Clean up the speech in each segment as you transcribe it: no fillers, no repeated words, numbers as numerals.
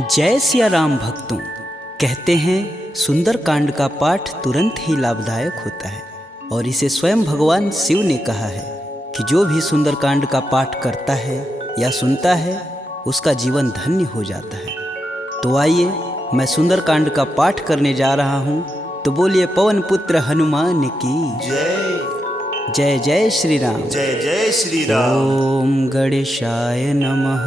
जय सिया राम भक्तों। कहते हैं सुंदरकांड का पाठ तुरंत ही लाभदायक होता है और इसे स्वयं भगवान शिव ने कहा है कि जो भी सुंदरकांड का पाठ करता है या सुनता है उसका जीवन धन्य हो जाता है। तो आइए मैं सुंदरकांड का पाठ करने जा रहा हूँ, तो बोलिए पवन पुत्र हनुमान की जय जय। जय श्री राम। जय जय श्री राम। ओम गणेशाय नमः।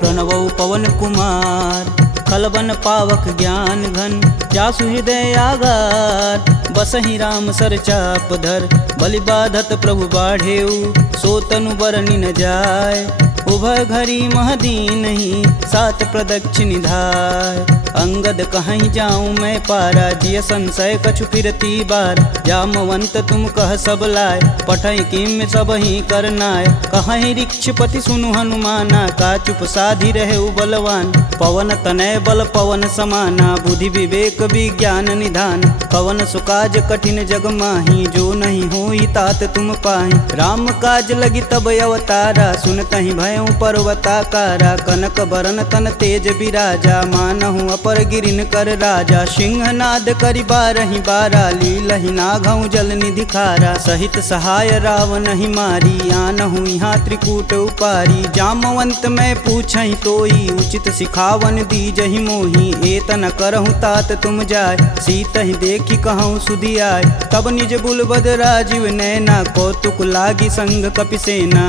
प्रणवौ पवन कुमार खलबन पावक ज्ञान घन, जासु हृदय आगार बसहि राम सर चाप धर। बलि बाधत प्रभु बाढ़ेऊ, सो तनु बरनि न जाय। उभय घरी महदीनहि, सात प्रदक्षिण धाय। अंगद कहीं जाऊं मैं पारा, जिय संशय कछु फिरती बार। जामवंत तुम कह सब लाय, पठई किम सब ही करनाय। कहीं ऋक्षपति सुनु हनुमाना, का चुप साधि रहे बलवान। पवन तनय बल पवन समाना, बुद्धि विवेक विज्ञान निधान। पवन सुकाज कठिन जग माही, जो नहीं होई तात तुम पाही। राम काज लगी तब अवतारा, सुनतहि भयउ पर्वताकारा। कनक बरन तन तेज बिराजा, मानहु अपर गिरिन कर राजा। सिंहनाद करि बारहि बारा, लीलहि नाघउ जल निधि खारा। सहित सहाय रावण ही मारी, आनहु यहाँ त्रिकूट उपारी। जामवंत मैं पूछहि तोई, उचित सिखावन दीजहि मोहि। एतन करहु तात तुम जाय, सीतहि देखि कहूँ सुधि आय। तब निज बुलबद राजीव नैना, कौतुक लागी संग कपिसेना।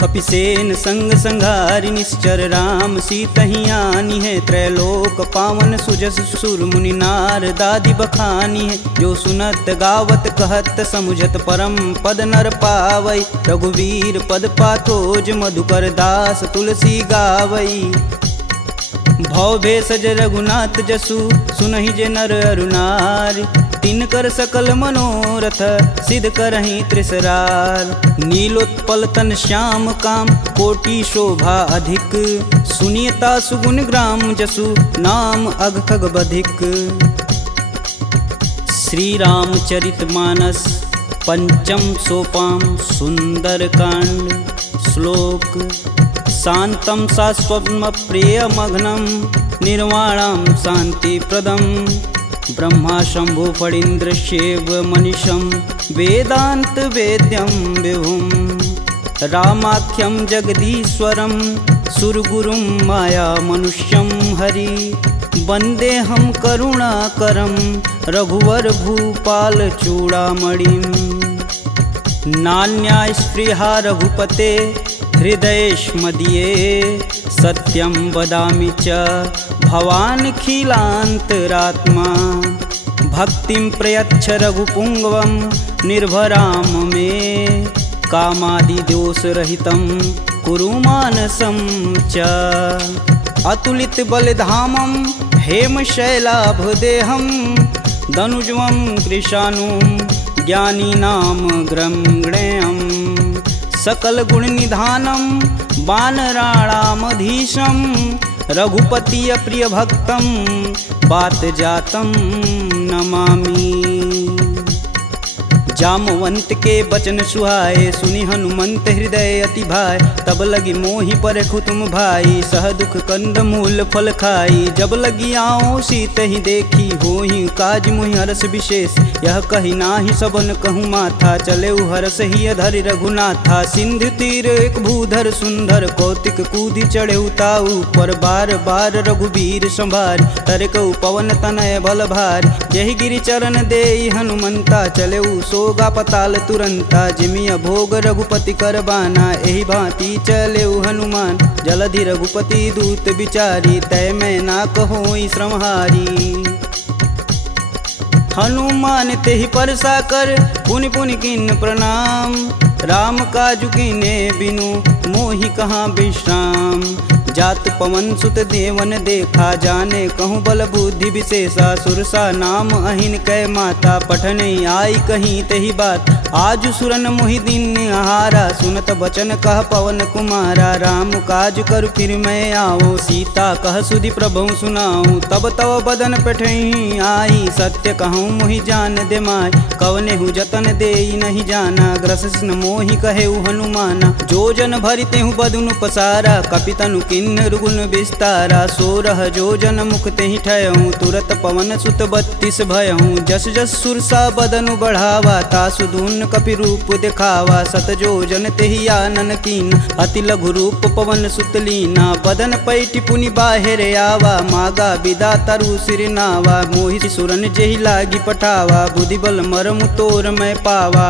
कपिसेन संग संघारि निश्चर, राम सीतहि आनी है। त्रैलोक पावन सुजस सुर मुनि नार दादि बखानी है। जो सुनत गावत कहत समुझत, परम पद नर पावई। रघुवीर पद पाथोज, मधुकर दास तुलसी गावई। भव भेषज रघुनाथ जसु, सुनहि जे नर अरुनार। तिनकर सकल मनोरथ, सिद्ध करहि त्रिसरार। नीलोत्पल तन श्याम काम, कोटि शोभा अधिक। सुनियता सुगुण ग्राम जसु, नाम अघ खग बधिक। श्री रामचरित मानस पंचम सोपान सुंदरकांड। श्लोक शांतं शाश्वतं प्रियमघ्नं, निर्वाणं शांतिप्रदं। ब्रह्मा शंभु फणीन्द्रस्यैव मनीषं, वेदांत वेद्यं विभुं। रामाख्यं जगदीश्वरं, सुरगुरुं माया मनुष्यं हरि। वन्देऽहं करुणाकरं, रघुवर भूपाल चूड़ामणिं। नान्या स्पृहा रघुपते, हृदयेष्मदीये। सत्यं वदामि च भवानखिलान्तरात्मा। भक्तिं प्रयच्छ रघुपुङ्गवं, निर्भराम मे। कामादिदोषरहितं कुरु मानसं च। अतुलित बलधामं, हेमशैलाभदेहं। दनुजवं कृशानुं, ज्ञानीनां ग्रंगणेयम्। सकल गुण निधानं, वानराणामधीशं। रघुपति प्रिय भक्तं, बात जातं नमामि। जामवंत के बचन सुहाए, सुनि हनुमंत हृदय अति भाय। तब लगी मोहि परखु तुम भाई, सह दुख कंद मूल फल खाई। जब लगी आओ सीत ही देखी, होहि काज मुहि हरस विशेष। यह कही नाही सबन कहूँ माथा, चले हरस ही अधरि रघुनाथा। सिंधु तीर एक भूधर सुंदर, कौतिक कूदि चढ़े ताऊ पर। बार बार रघुबीर संभार, तरकऊ पवन तनय बल भार। यही गिरि चरण देई हनुमंता, चले सोगा पताल तुरंता। जिमिया भोग रघुपति करबाना, एहि भांति चले हनुमान। जलधि रघुपति दूत बिचारी, तय मैं ना कहोई श्रमहारी। हनुमान तेहि परसा कर, पुनि पुनि किन प्रणाम। राम काजु कीने बिनु, मोहि कहाँ विश्राम। जात पवन सुत देवन देखा, जाने कहूँ बल बुद्धि विशेषा। सुरसा नाम अहिन कै माता, पठन आई कहीं तही बात। आज सुरन मोहि दिन आहारा, सुनत बचन कह पवन कुमारा। राम काज कर फिर मैं आओ, सीता कह सुधि प्रभु सुनाऊं। तब तव बदन पठई आई, सत्य कहूँ मोहि जान दे माय। कवने हु जतन देई नहीं जाना, ग्रसिन मोहि कहे हनुमाना। जो जन भरिते हूँ बदनु पसारा, कपितनु किन किन्नर गुण विस्तारा 16 जोजन मुख तेहि ठयहूँ तुरत पवन सुत 32 भयहूँ जस जस सुरसा बदनु बढ़ावा तासु दून कपि रूप दिखावा 7 जोजन तेहि आनन कीन अति लघु रूप पवन सुत लीना बदन पैठि पुनि बाहिर आवा मागा विदा तरु सिर नावा मोहि सुरन जेहि लागी पठावा बुद्धि बल मरमु तोर मैं पावा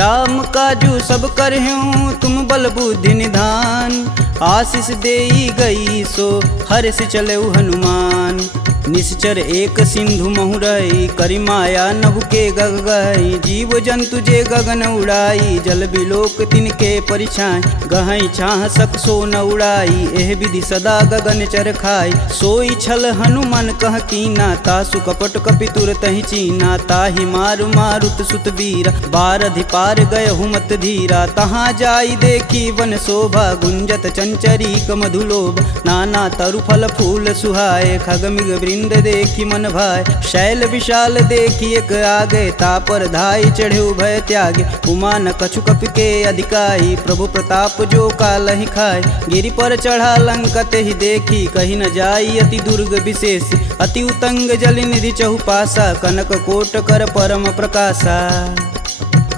राम काजू सब करहूँ तुम बल बुद्धि निधान आशीष देई गई सो हर्ष चलऊ हनुमान निश्चर एक सिंधु महुरई करि माया नभु के गग गई जीव जंतु जे गगन उड़ाई जल बिलोक तिनके परिछाई गहई छाह सक सो न उड़ाई एह विधि सदा गगन चर खाई सोई छल हनुमान कह कीना तासु कपट कपि तुरत ही चीना ताहि मारु मारुत सुत वीर बारधि पार गय हुमत धीरा तहाँ जाई देखी वन शोभा गुंजत चंचरी मधुलोभ नाना तरु फल फूल सुहाए खगमिग वृंद देखी मन भाय शैल विशाल देखी एक आगे तापर धाई चढ़े भय त्यागे उमा न कछु कपि के अधिकाई प्रभु प्रताप जो कालहि खाए गिरि पर चढ़ा लंका तेहि देखी कहीं न जाई अति दुर्ग विशेष अति उतंग जल निधि चहुपासा कनक कोट कर परम प्रकाशा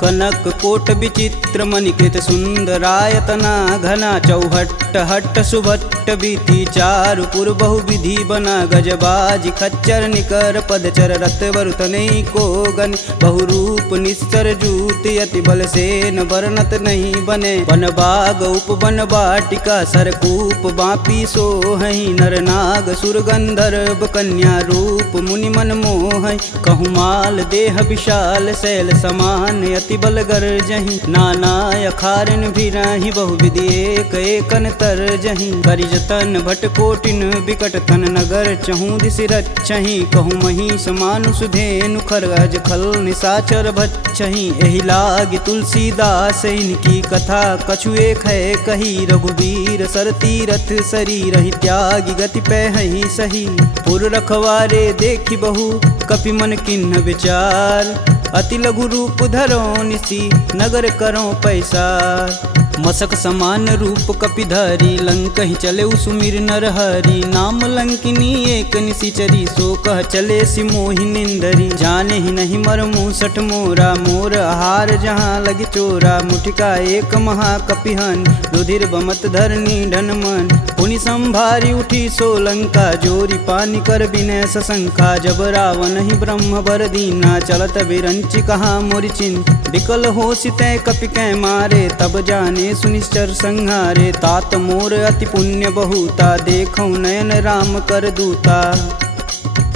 कनक कोट विचित्र मणिकृत सुंदरायतना घना चौहट्ट हट्ट सुभट्ट बीती चारु पुर बहु विधि बना गजबाजी खच्चर निकर पदचर रत वरुतने को गन बहुरूप निश्चर जूत अति बल सेन वर्णत नहीं बने वन बाग उप वन बाटिका सरकूप बापी सोहहि नर नाग सुर गंधर्व कन्या रूप मुनि मन मोह कहु माल देह विशाल शैल समान अति बल गर्जहि नाना अखारन भिराहि बहुविधि एक एकन तरजहि करि जतन भट कोटिन विकट तन नगर चहु दिस रचहि कहु महिष मानुष धेनु खरगज खल निशाचर भच्छहि एहि लागी तुलसीदास इनकी कथा कछु एक है कही रघुवीर सर तीरथ शरीर ही त्यागी गति पैहि सही पुर रखवारे देखी बहु कपि मन किन्ह विचार अति लघु रूप धरो निसी नगर करो पैसार मसक समान रूप कपिधरी लंक ही चले सुमिर नर हरि नाम लंकिनी एक निशिचरी सो कह चले सिमोहि निंदरी जाने ही नहीं मर मूसठ मोरा मोर आहार जहाँ लगी चोरा मुठिका एक महाकपिहन रुधिर बमत धरनी ढन मन पुनि संभारी उठी सो लंका जोरी पानी कर विनय सशंका जब रावण ही ब्रह्म बर दीना चलत विरंचि कहा मोरि चिन्ह विकल हो सितै कपि कै मारे तब जाने सुनिश्चर संहारे तात मोर अति पुण्य बहुता देखौ नयन राम कर दूता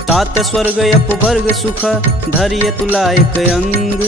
तात स्वर्ग अपवर्ग सुख धैर्य तुलायक अंग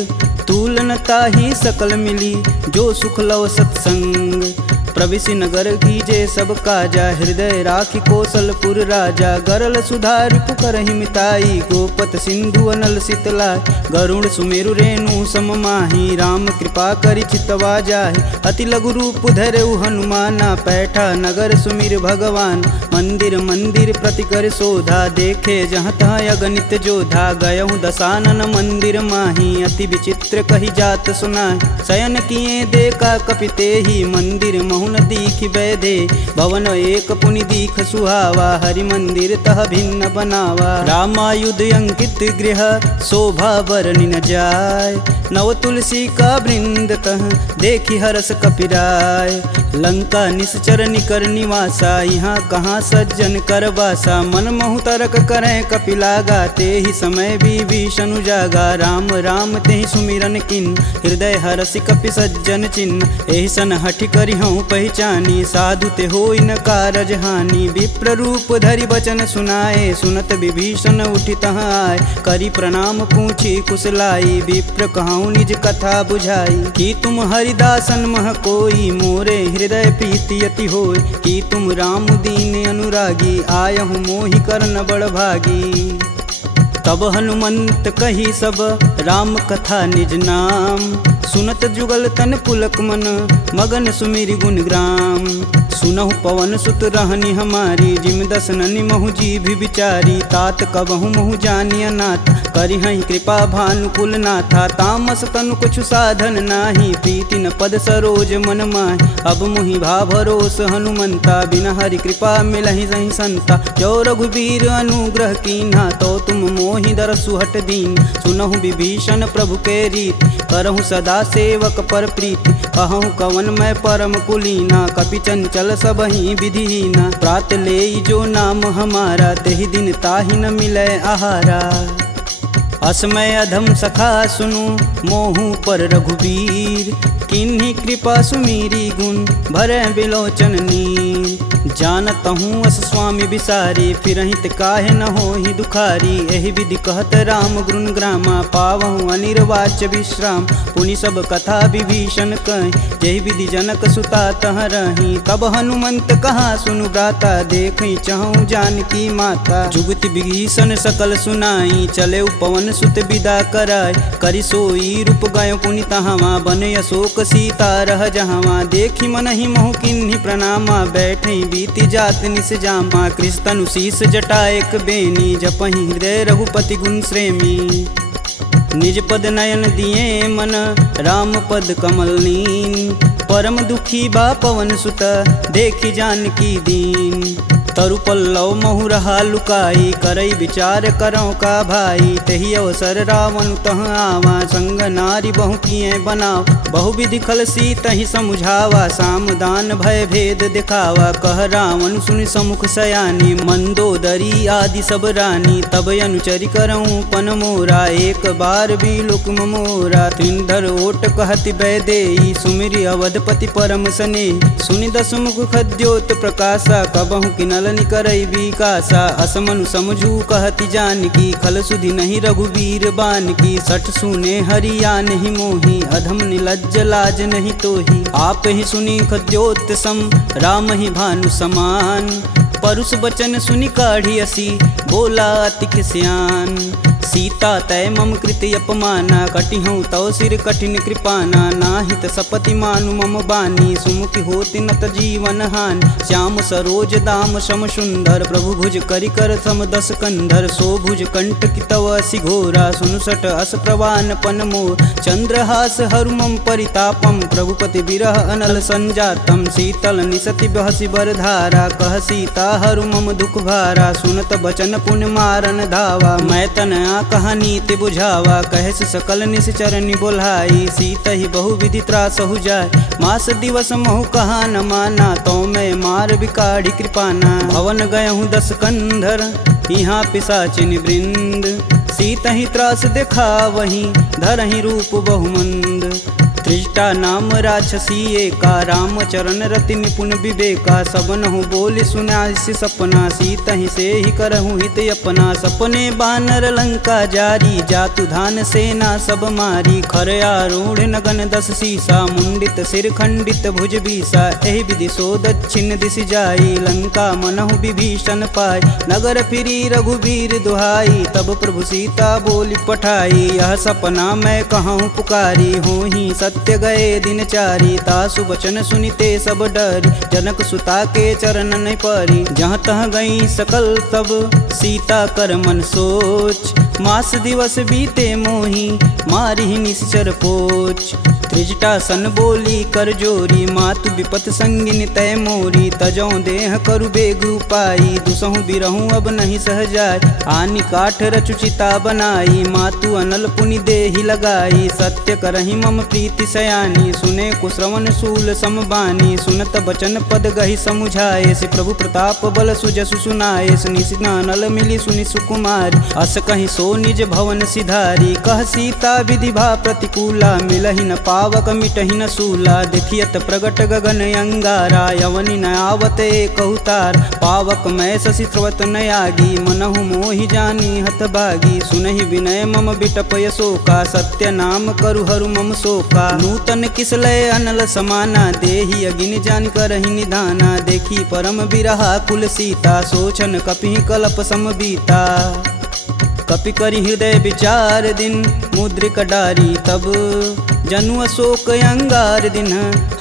तुलन ताहि सकल मिली जो सुख लव सत्संग प्रविशि नगर कीजे सब काजा हृदय राखि कौशलपुर राजा गरल सुधार पुकरहि मिताई गोपत सिंधु अनल शीतलाय गरुड़ सुमेरु रेणु सम माही राम कृपा करि चितवा जाहि अति लघु रूप धरऊ हनुमाना पैठा नगर सुमिर भगवान मंदिर मंदिर प्रति कर शोधा देखे जहाँ तहाँ अगणित जोधा गयहु दशानन मंदिर माही अति विचित्र कही जात सुनाय शयन किए देखा कपिते ही मंदिर महुन दीख बैधे भवन एक पुनि दीख सुहावा हरि मंदिर तह भिन्न बनावा रामायुध अंकित गृह शोभा बरनि न जाय नव तुलसी का वृंद तह देखी हरस कपिराय लंका निश्चर निकर निवासा यहाँ कहाँ सज्जन कर बासा मन महु तरक करें कपिलागा ते ही समय विभीषण जागा राम राम ते ही सुमिरन किन हृदय हरसि कपि सज्जन चिन्ह एहि सन हठि करि हूँ पहचानी साधु ते होई न कारज हानि विप्र रूप धरि बचन सुनाए सुनत विभीषण उठि तहाँ आए करि प्रणाम पूछी कुशलाई विप्र कहूँ निज कथा बुझाई कि तुम हरिदासन मह कोई मोरे हृदय प्रीति अति होय कि तुम राम दीन अनुरागी आयहु मोहि करन बड़ भागी तब हनुमंत कही सब राम कथा निज नाम सुनत जुगल तन पुलक मन मगन सुमिरि गुण ग्राम। सुनहु पवन सुत रहनी हमारी जिम दसननि महु जीभ विचारी। तात कबहु महु जानी अनाथ करिहहि कृपा भानुकुल नाथा। तामस तनु कुछु साधन नाही प्रीति न पद सरोज मन माहि। अब मुहि भा भरोस हनुमंता बिना हरि कृपा मिलहि सहि संता। जो रघुबीर अनुग्रह कीन्हा तो तुम मोहि दरसु हट दीन। सुनहु विभीषण प्रभु के रीति करहु सदा सेवक पर प्रीति। कहूँ कवन मैं परम कुलीना कपि चंचल सबहि विधिहीना। प्रात लेई जो नाम हमारा तेहि दिन ताहि न मिलै आहारा। असमय अधम सखा सुनु मोहु पर रघुबीर। किन्हीं कृपा सुमीरी गुण भरै बिलोचन नीर। जानत हूँ अस स्वामी बिसारी फिरहित काहे न होहि दुखारी। एहि विधि कहत राम गुण ग्रामा पावहु अनिर्वाच्य विश्राम। पुनि सब कथा विभीषण कहि जेहि विधि जनक सुता तह रही। तब हनुमंत कहा सुनु भ्राता देखहि चहु जानकी माता। जुगति विभीषण सकल सुनाई चले पवन सुत विदा कराई। करि सोई रूप गयो पुनि तहावा बन अशोक सीता रह जहावा। देखि मनहि महु किन्हि प्रणामा बैठे बीति जात निस जामा। कृष्ण शीस जटा एक बेनी जपहि हृदय रघुपति गुण श्रेमी। निज पद नयन दिए मन राम पद कमल नीन। परम दुखी बा पवन सुत देखि जानकी दीन। तरु पल्लव महु रहा लुकाई करई विचार करौ का भाई। तही अवसर रावण तह आवा संग नारी बहु किए बनाव। बहु विधि खल सीतहि समुझावा साम दान भय भेद दिखावा। कह रावण सुनि समुख सयानी मंदोदरी आदि सब रानी। तब अनुचरि करऊँ पन मोरा एक बार भी लुक मोरा। त्रिंधर ओट कहति बैदेई सुमिरि अवधपति परम स्नेही। सुनि दस मुख खद्योत प्रकाशा कबहु किनल निकरई विकासा। असमनु समझू कहति जानकी खल सुधि नहीं रघुबीर बानकी। सठ सुने हरिया नहीं मोही अधम निलज्ज लाज नहीं तोही। आप ही सुनी खद्योत सम राम ही भानु समान। परुष बचन सुनि काढ़ी असी बोला अति खिसियान। सीता तय मम कृति अपमाना कटिहूँ तव सिर कठिन कृपाना। नाहित सपति मानु मम बानी सुमुखी होति नत जीवन हानि। श्याम सरोज दाम सम सुंदर प्रभु भुज करि कर सम दस कंधर। सो भुज कंठ की तव असि घोरा सुनुसट अस प्रवान पन मोर। चंद्रहास हरु मम परितापम प्रभुपति बिरह अनल संजातम। शीतल निसति बहसि बरधारा कह सीता हरु मम दुख भारा। सुनत बचन पुण्य मारन धावा मैं तन कहानी ते बुझावा। कहस सकल निश्चरनि बोलाई सीतहि बहु विधि त्रासहु जाय। मास दिवस महु कहा न माना तो मैं मार बिकाढ़ी कृपाना। भवन गयहूँ दस कंधर यहाँ पिशाचिन वृंद। सीतहि त्रास देखा वहीं धरहि रूप बहुमंद। त्रिजटा नाम राक्षसी एका राम चरण रति निपुण विवेका। सबनहु बोली सुनासि सपना सीतहि से ही करहु हित अपना। सपने बानर लंका जारी जातु धान सेना सब मारी। खर आरूढ़ नगन दस सीसा मुंडित सिर खंडित भुज बीसा। एहि विधि सो दक्षिण दिश जाई लंका मनहु विभीषण पाई। नगर फिरी रघुबीर दुहाई तब प्रभु सीता बोली पठाई। यह सपना मैं कहूँ पुकारी होहि सत्य गए दिन चारी। तासु बचन सुनिते सब डरी जनक सुता के चरण नहीं परी। जहाँ तह गई सकल तब सीता कर मन सोच। मास दिवस बीते मोही मारी निश्चर पोच। त्रिजटा सन बोली कर जोरी मातु विपत संगिन तय मोरी। तजौ देह करु बेग उपाई दुसहु बिरहूँ अब नहीं सह जाय। आनि काठ रचुचिता बनाई मातु अनल पुनि देहि लगाई। सत्य करहि मम प्रीति सयानी सुने कुश्रवण शूल समबानी। सुनत बचन पद गहि समुझाए से प्रभु प्रताप बल सुजसु सुनाए। निशिना नल मिली सुनि सुकुमारी अस कहि सो निज भवन सिधारी। कह सीता विधि भा प्रतिकूला मिलहि न पावक मिटहि न सूला। देखियत प्रगट गगन अंगारा यवनि न आवत एक अवतार। पावक मैं शशि स्रवत न आगी मनहु मोहि जानी हत भागी। सुनहि विनय मम बिटप यशोका सत्य नाम करु हरु मम शोका। नूतन किसलय अनल समाना देहि अगिन जान करहि निधाना। देखी परम बिरहा कुल सीता सोचन कपि कलप सम बीता। कपि करि हृदय विचार दिन मुद्रिक डारी तब जनु अशोक अंगार दिन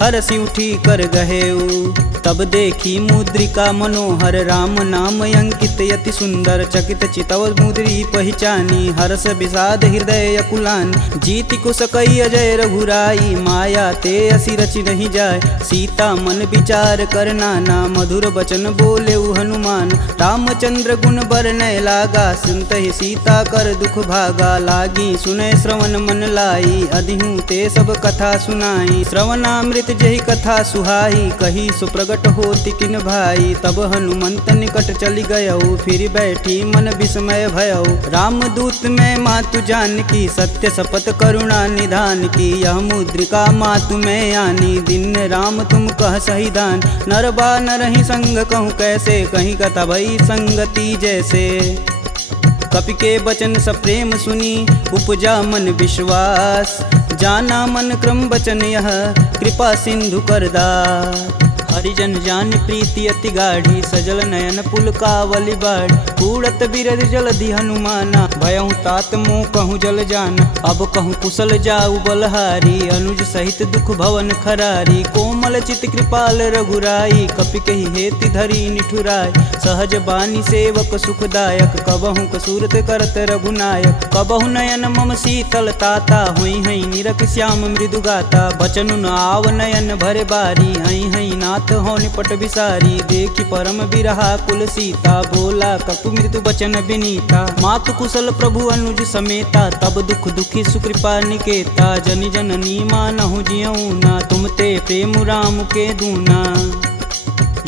हरसि उठी कर गहेऊ। तब देखी मुद्रिका मनोहर राम नाम अंकित यति सुंदर। चकित चितव मुद्री पहचानी हर्ष विषाद हृदय अकुलान। जीति कुश कई अजय रघुराई माया ते असी रचि नहीं जाय। सीता मन विचार कर नाना मधुर वचन बोले हनुमान। रामचंद्र गुण बरनय लागा सुनत ही सीता कर दुख भागा। लागी सुनय श्रवण मन लाई अधिहूँ ते सब कथा सुनाई। श्रवणामृत जही कथा सुहाई कही सुप्रगट होति किन भाई। तब हनुमंत निकट चली गयऊ फिर बैठी मन विस्मय भयऊ। रामदूत में मातु जानकी सत्य शपथ करुणा निधान की। यह मुद्रिका मातु में आनी दिन राम तुम कह सही दान। नर बा नरहि संग कहूँ कैसे कहीं कथा भई संगति जैसे। कपि के वचन सप्रेम सुनी उपजा मन विश्वास। जाना मन क्रम वचन यह कृपा सिंधु करदार। हरिजन जान प्रीति अति गाढ़ी सजल नयन पुलकावली बाढ़। कूड़त बिरद जलधि हनुमाना भयहु तात मोह कहूँ जल जान। अब कहूँ कुशल जाऊ बलहारी अनुज सहित दुख भवन खरारी। कोमल चित कृपाल रघुराई कपि कहि हेति धरी निठुराय। सहज बानी सेवक सुखदायक कबहु कसूरत करत रघुनायक। कबहु नयन मम शीतल ताता हुई हई निरख श्याम मृदु गाता। बचनु न आव नयन भरे बारी हई हई नाथ हो निपट विसारी। देखी परम बिरहा कुल सीता बोला कपु मृदु बचन विनीता। मातु कुशल प्रभु अनुज समेता तब दुख दुखी सुकृपा निकेता। जनि जननी मानहु जियऊ ना तुम ते प्रेम राम के दूना।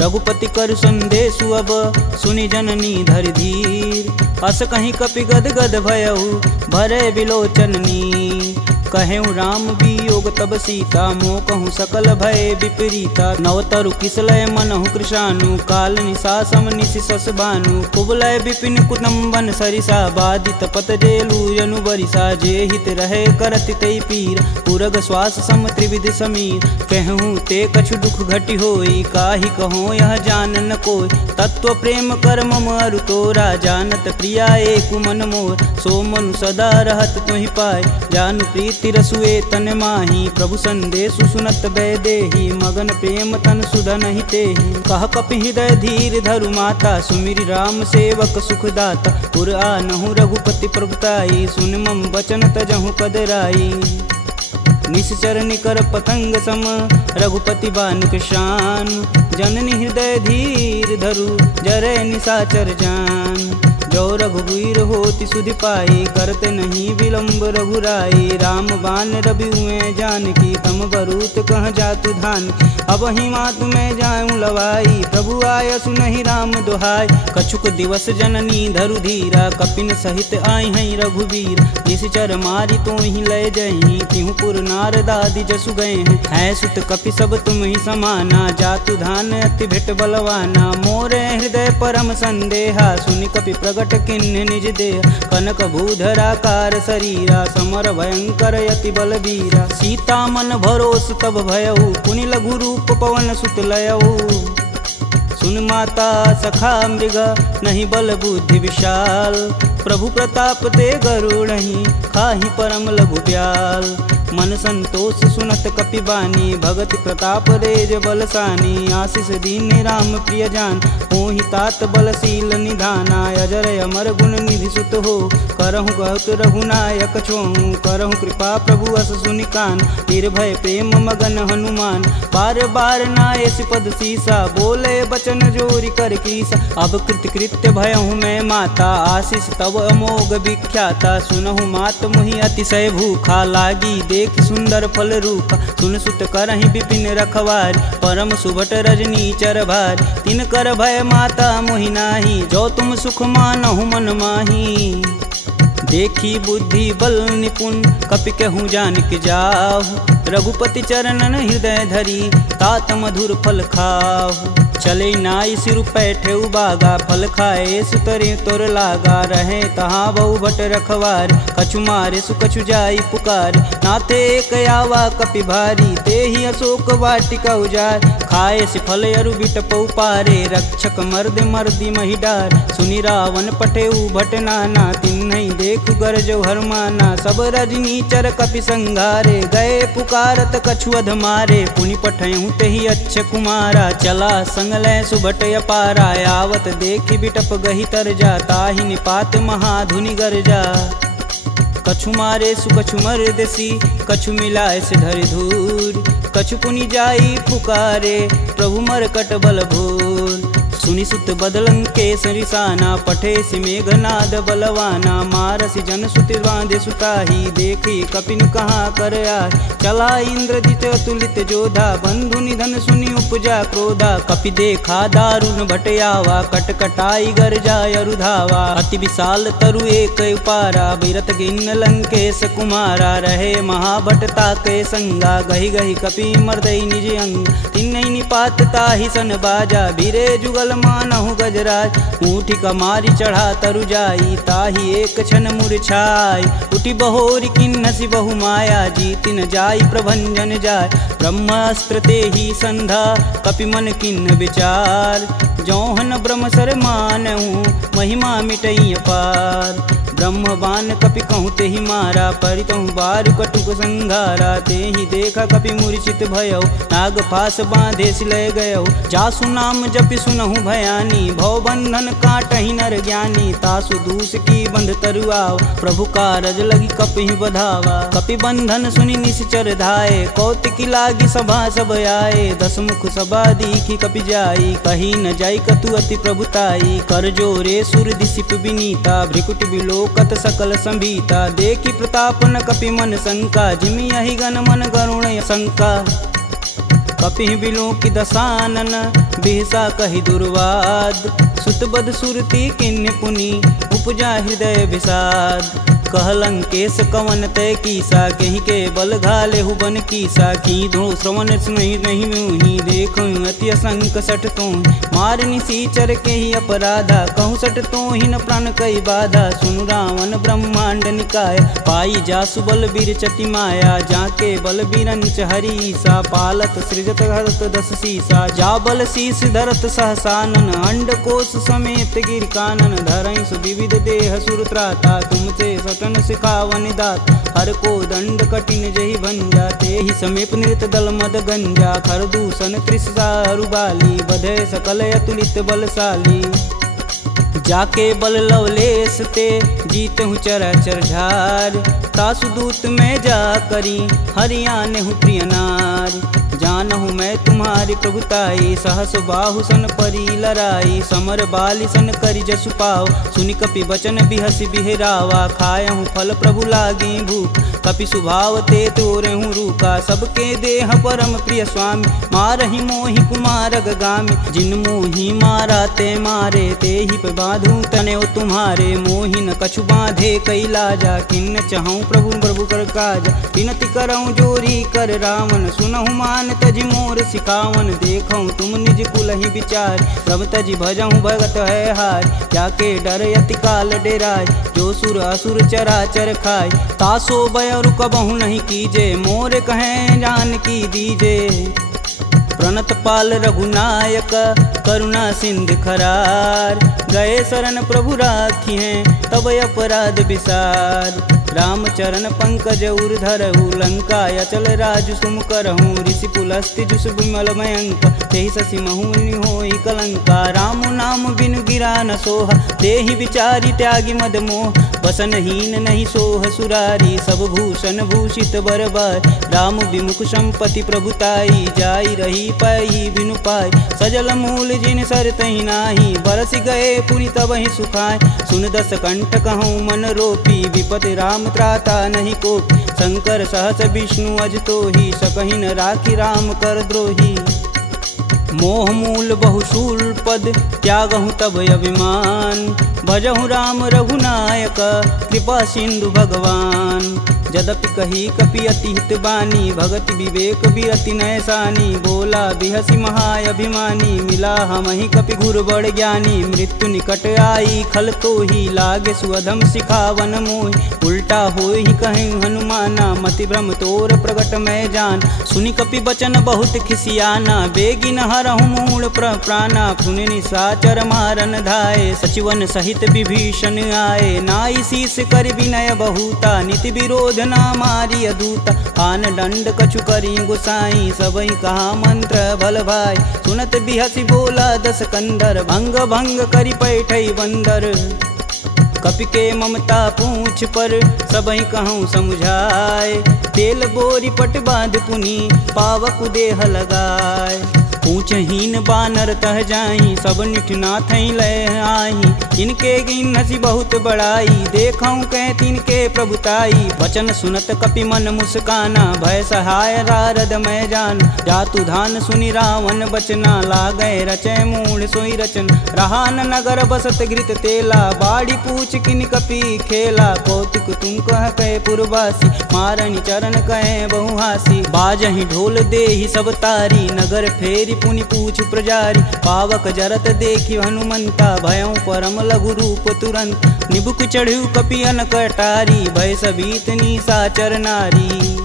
रघुपति कर संदेशु अब सुनि जननी धरि धीर। अस कहीं कपि गद गद भयऊ भरे विलोचन नीर। कहेऊ राम वियोग तब सीता मोह कहूँ सकल भय विपरीता। नवतरु किसलय मनहु कृशानु काल निशा सम निशिशस भानु। कुबलय विपिन कुटुम्बन सरिसा बाधित पत जेलु जनु बरिसा। जे हित रहे करति तै पीर पुरग श्वास सम त्रिविध समीर। कहूँ ते कछु दुख घटि होई काहि कहो यह जान न कोई। तत्व प्रेम कर मम अरु तोरा जानत प्रिया एक मन मोर। सो मनु सदा रहत तुहि पाय जानु प्रीति रसुए तन माही। प्रभु संदेशु सुनत बैदेही मगन प्रेम तन सुधन ही तेहि। कह कपि हृदय धीर धरु माता सुमिरि राम सेवक सुखदाता। पुर आनहु रघुपति प्रभुताई सुन मम वचन तजहु कदराई। निश्चर निकर पतंग सम रघुपति बान कृशान। जननी हृदय धीर धरु जरै निशाचर जान। जो रघुवीर होति सुधि पाई करते नहीं विलम्ब रघुराई। राम बान रवि हुए जानकी तम बरूत कह जातु धान। अब ही मातु में जाऊँ लवाई प्रभु आय सुनहि राम दुहाई। कछुक दिवस जननी धरु धीरा कपिन सहित आई हैं रघुवीर। निश्चर मारी तो ही लय जही तिहु पुर नारदादि जसु गए हैं। है सुत कपि सब तुम ही समाना जातु धान अति भेट बलवाना। मोरे हृदय परम संदेहा सुनि कपि प्रगट किन्ह निज देह। कनक भूधराकार शरीरा समर भयंकर यति बलबीरा। सीता मन भरोस तब भयऊ पुनि लघु रूप पवन सुत लयऊ। सुन माता सखा मृग नहीं बल बुद्धि विशाल। प्रभु प्रताप ते गरुड़हि खाहि परम लघु ब्याल। मन संतोष सुनत कपि बानी भगति प्रताप रेज बलसानी। आशीष दीन राम प्रिय जान होहि तात बलशील निधाना। अजर अमर गुण निधि सुत हो करहु बहुत रघुनायक छोहु। करहु कृपा प्रभु अस सुनि कान निर्भय प्रेम मगन हनुमान। बार बार नायस पद सीसा बोले बचन जोरि कर कीसा। अब कृत्य भयहु मैं माता आशीष तब अमोघ विख्याता। सुनहु मात मुहि अतिशय भूखा लागी देख सुंदर फल रूपा। सुन सुत करहि विपिन रखवार परम सुभट रजनी चर भार। तिन कर भय माता मोहि नाही जो तुम सुख मानहु मन माही। देखी बुद्धि बल निपुण कपि कहूँ जानिक जाहु। रघुपति चरणन हृदय धरी तात मधुर फल खाहु। चले नाई सिर पैठे उबागा फल खाए सुतरे तोर लागा। रहे तहाँ बहु भट रखवार कछु मारे सुकछु जाई पुकार। नाथे एक आवा कपि भारी ते ही अशोक वाटिका उजार। खाए से फल अरु बिटपौ पारे रक्षक मर्द मर्दी महिडार। सुनि रावण पठे भट नाना तिन्हि देखु गरजौ हरमाना। सब रजनी चर कपि संघारे, गए पुकारत कछु अध मारे। पुनि पठयहु तेहि अच्छ कुमारा, चला संग लय सुभट अपारा। आवत देखि बिटप गही तरजा, ताहि निपात महाधुनि गरजा। कछु मारे सु कछु मर्दसी, कछु मिलाए से धरि धूर। कछु पुनि जाई पुकारे, प्रभु मरकट बल भूर। सुनि सुत बदलंके सरिसाना, पठे सि मेघनाद बलवाना। मारसि जन सुति बांधे सुताही, देखी कपिन कहाँ कर आए। चला इंद्रजित अतुलित जोधा, बंधु निधन सुनि उपजा क्रोधा। कपि देखा दारुण भटयावा, कटकटाई गरजा अरुधावा। अति विशाल तरु एक उपारा, बिरत गिन्न लंकेश कुमारा। रहे महाभट ताके संगा, गही गही कपि मर्दई निज अंग। तिन्नई निपात ताहि सन बाजा, बीरे जुगल मानहु गजराज। ऊँठी कमारी चढ़ा तरु जाई, ताहि एक क्षण मूर्छाई। उठी बहोरी किन्नसी बहु माया, जीतिन जाई प्रभंजन जाय। ब्रह्मास्त्र तेहि संधा, कपि मन किन्न विचार। जौहन ब्रह्म सर मानहु, महिमा मिटई अपार। ब्रह्म बान कपि कहूँ तेहि मारा, परितहु बारु कटुक संघारा। तेहि देखा कपि मूर्छित भयौ, नाग फास बांधे सिलय गयौ। जासु नाम जपि सुनहु भयानी, भव बंधन काटहि नर ज्ञानी। तासु दूस की बंध तरुआव, प्रभु कारज लगी कपि बधावा। कपि बंधन सुनि निश्चर धाये, कौतिकी लागी सभा सब आए। दस मुख सभा दीखी कपि जाई, कही न जाई कतु अति प्रभुताई। कर जोरे सुर दिसिप विनीता, भ्रिकुट बिलोकत सकल संभीता। देखी प्रताप न कपि मन शंका, जिमि यही गण मन गरुण शंका। कपि बिलोकि दसानन, बिहसा कहि दुर्वाद। सुतबद सुरति किन्य पुनि, उपजा हृदय विषाद। कहलंकेश कवन तय कीसा, कहीं के बल घाले हुबन कीसा। की धो श्रवण नहीं मुहि, देखो अति असंक सठ तो। मार निसीचर के ही अपराधा, कहूँ सठ तो ही न प्राण कई बाधा। सुनु रावण ब्रह्मांड निकाय, पाई जासु बल बीर चटी माया। जाके बल बीरंच हरीसा, पालत सृजत हरत दस सीसा। जा बल शीस धरत सहसानन, अंड कोश समेत गिर कानन। धरई सुविविध देह सुरत्राता, तुमसे सटन सिखावन दात। हर को दंड कठिन जही भंजा, तेहि समीप नृत दल मद गंजा। खर दूषण त्रिषा अरुबाली, बधे सकल अतुलित बलशाली। जाके बल लवलेश ते, जीतहु चराचर झार। तासु दूत में जा करी, हरियाणहु प्रिय नार। जानहु मैं तुम्हारी प्रभुताई, सहस बाहु सन परी लराई। समर बाली सन करि जसु पाव, सुनि कपि बचन बिहसि बिहरावा। खायहु फल प्रभु लागी भूख, कपि सुभाव ते तोरहु रूखा। सबके देह परम प्रिय स्वामी, मारहि मोहि कुमार गामी। जिन मोहि मारा ते मारे, तेहि पे बांधु तनेउ तुम्हारे। मोहि न कछु बांधे कई लाजा, किन्न चहऊँ प्रभु प्रभु कर काज। विनति करऊँ जोरी कर रावण, सुनहु मान तजि मोर सिखावन। देखऊँ तुम निज कुलहि विचार, प्रभ तजि भजऊँ भगत है हार। जाके डर यति काल डेराय, जो सुर असुर चराचर खाय। तासो भय रुकबहु नहीं कीजे, मोर कहें जान की दीजे। प्रणत पाल रघुनायक, करुणा सिंध खरार। गए शरण प्रभु राखी हैं, तब अपराध विसार। रामचरण पंकज उर धरहु, लंका अचल राजु सुम करहूँ। ऋषि पुलस्ति जुस विमल मयंक, तेहि शशि महुनि होई कलंका। राम नाम बिनु गिरा न सोहा, देहि विचारी त्यागी मद मोह। वसनहीन नहीं सोह सुरारी, सब भूषण भूषित बरबार। राम विमुख संपत्ति प्रभुताई, जाई रही पाई बिनु पाई। सजल मूल जिन सर तहि नाही, बरस गए पुनि तबहि सुखाय। सुन दस कंठ कहूँ मन रोपी, विपति राम त्राता नहीं कोपी। शंकर सहस विष्णु अज तोहि, सकहि न राखी राम कर द्रोही। मोह मूल बहुशूल पद, त्यागहु तब अभिमान। भजहु राम रघुनायक, कृपा सिंधु भगवान। यद्यपि कही कपि अति हित बानी, भगति विवेक बिरति नैसानी। बोला बिहसी महाअभिमानी, मिला हमहि कपि गुर बड़ ज्ञानी। मृत्यु निकट आई खल तो ही, लागे सुअधम सिखावन मोहि। उल्टा होई कहीं हनुमाना, मति भ्रम तोर प्रगट मैं जान। सुनि कपि बचन बहुत खिसियाना, बेगिन हरहु मूल प्राणा। पुनि निशाचर मारन धाये, सचिवन सहित विभीषण आए। नाई शीस कर विनय बहुता, नीति विरोध ना मारी अदूता। आन दंड कछु करी गुसाई, सबई कहा मंत्र बल भाई। सुनत बिहसी बोला दस कंदर, भंग भंग करि पैठई बंदर। कपि के ममता पूछ पर, सबई कहूँ समझाए। तेल बोरी पट बांध पुनि, पावक देह लगाए। पूछहीन बानर तह जाही, सब निठना थई लय आही। इनके गिन हसी बहुत बड़ाई, देखऊँ कह तिनके प्रभुताई। वचन सुनत कपि मन मुस्काना, भय सहाय नारद मैं जान। जातु धान सुनि रावण बचना, लागै रचय मूढ़ सोई रचन। रहा न नगर बसत घृत तेला, बाड़ी पूछ किन कपि खेला। कौतुक तुम कह कहे पुरवासी, मारनि चरण कहे बहुहासी। बाजहि ढोल देहि सब तारी, नगर फेरी पुनि पूछ प्रजारी। पावक जरत देखि हनुमंता, भयं परम लघु रूप तुरंत। निबुक चढ़ु कपि अनक अटारी, भय सबीत निशाचर नारी।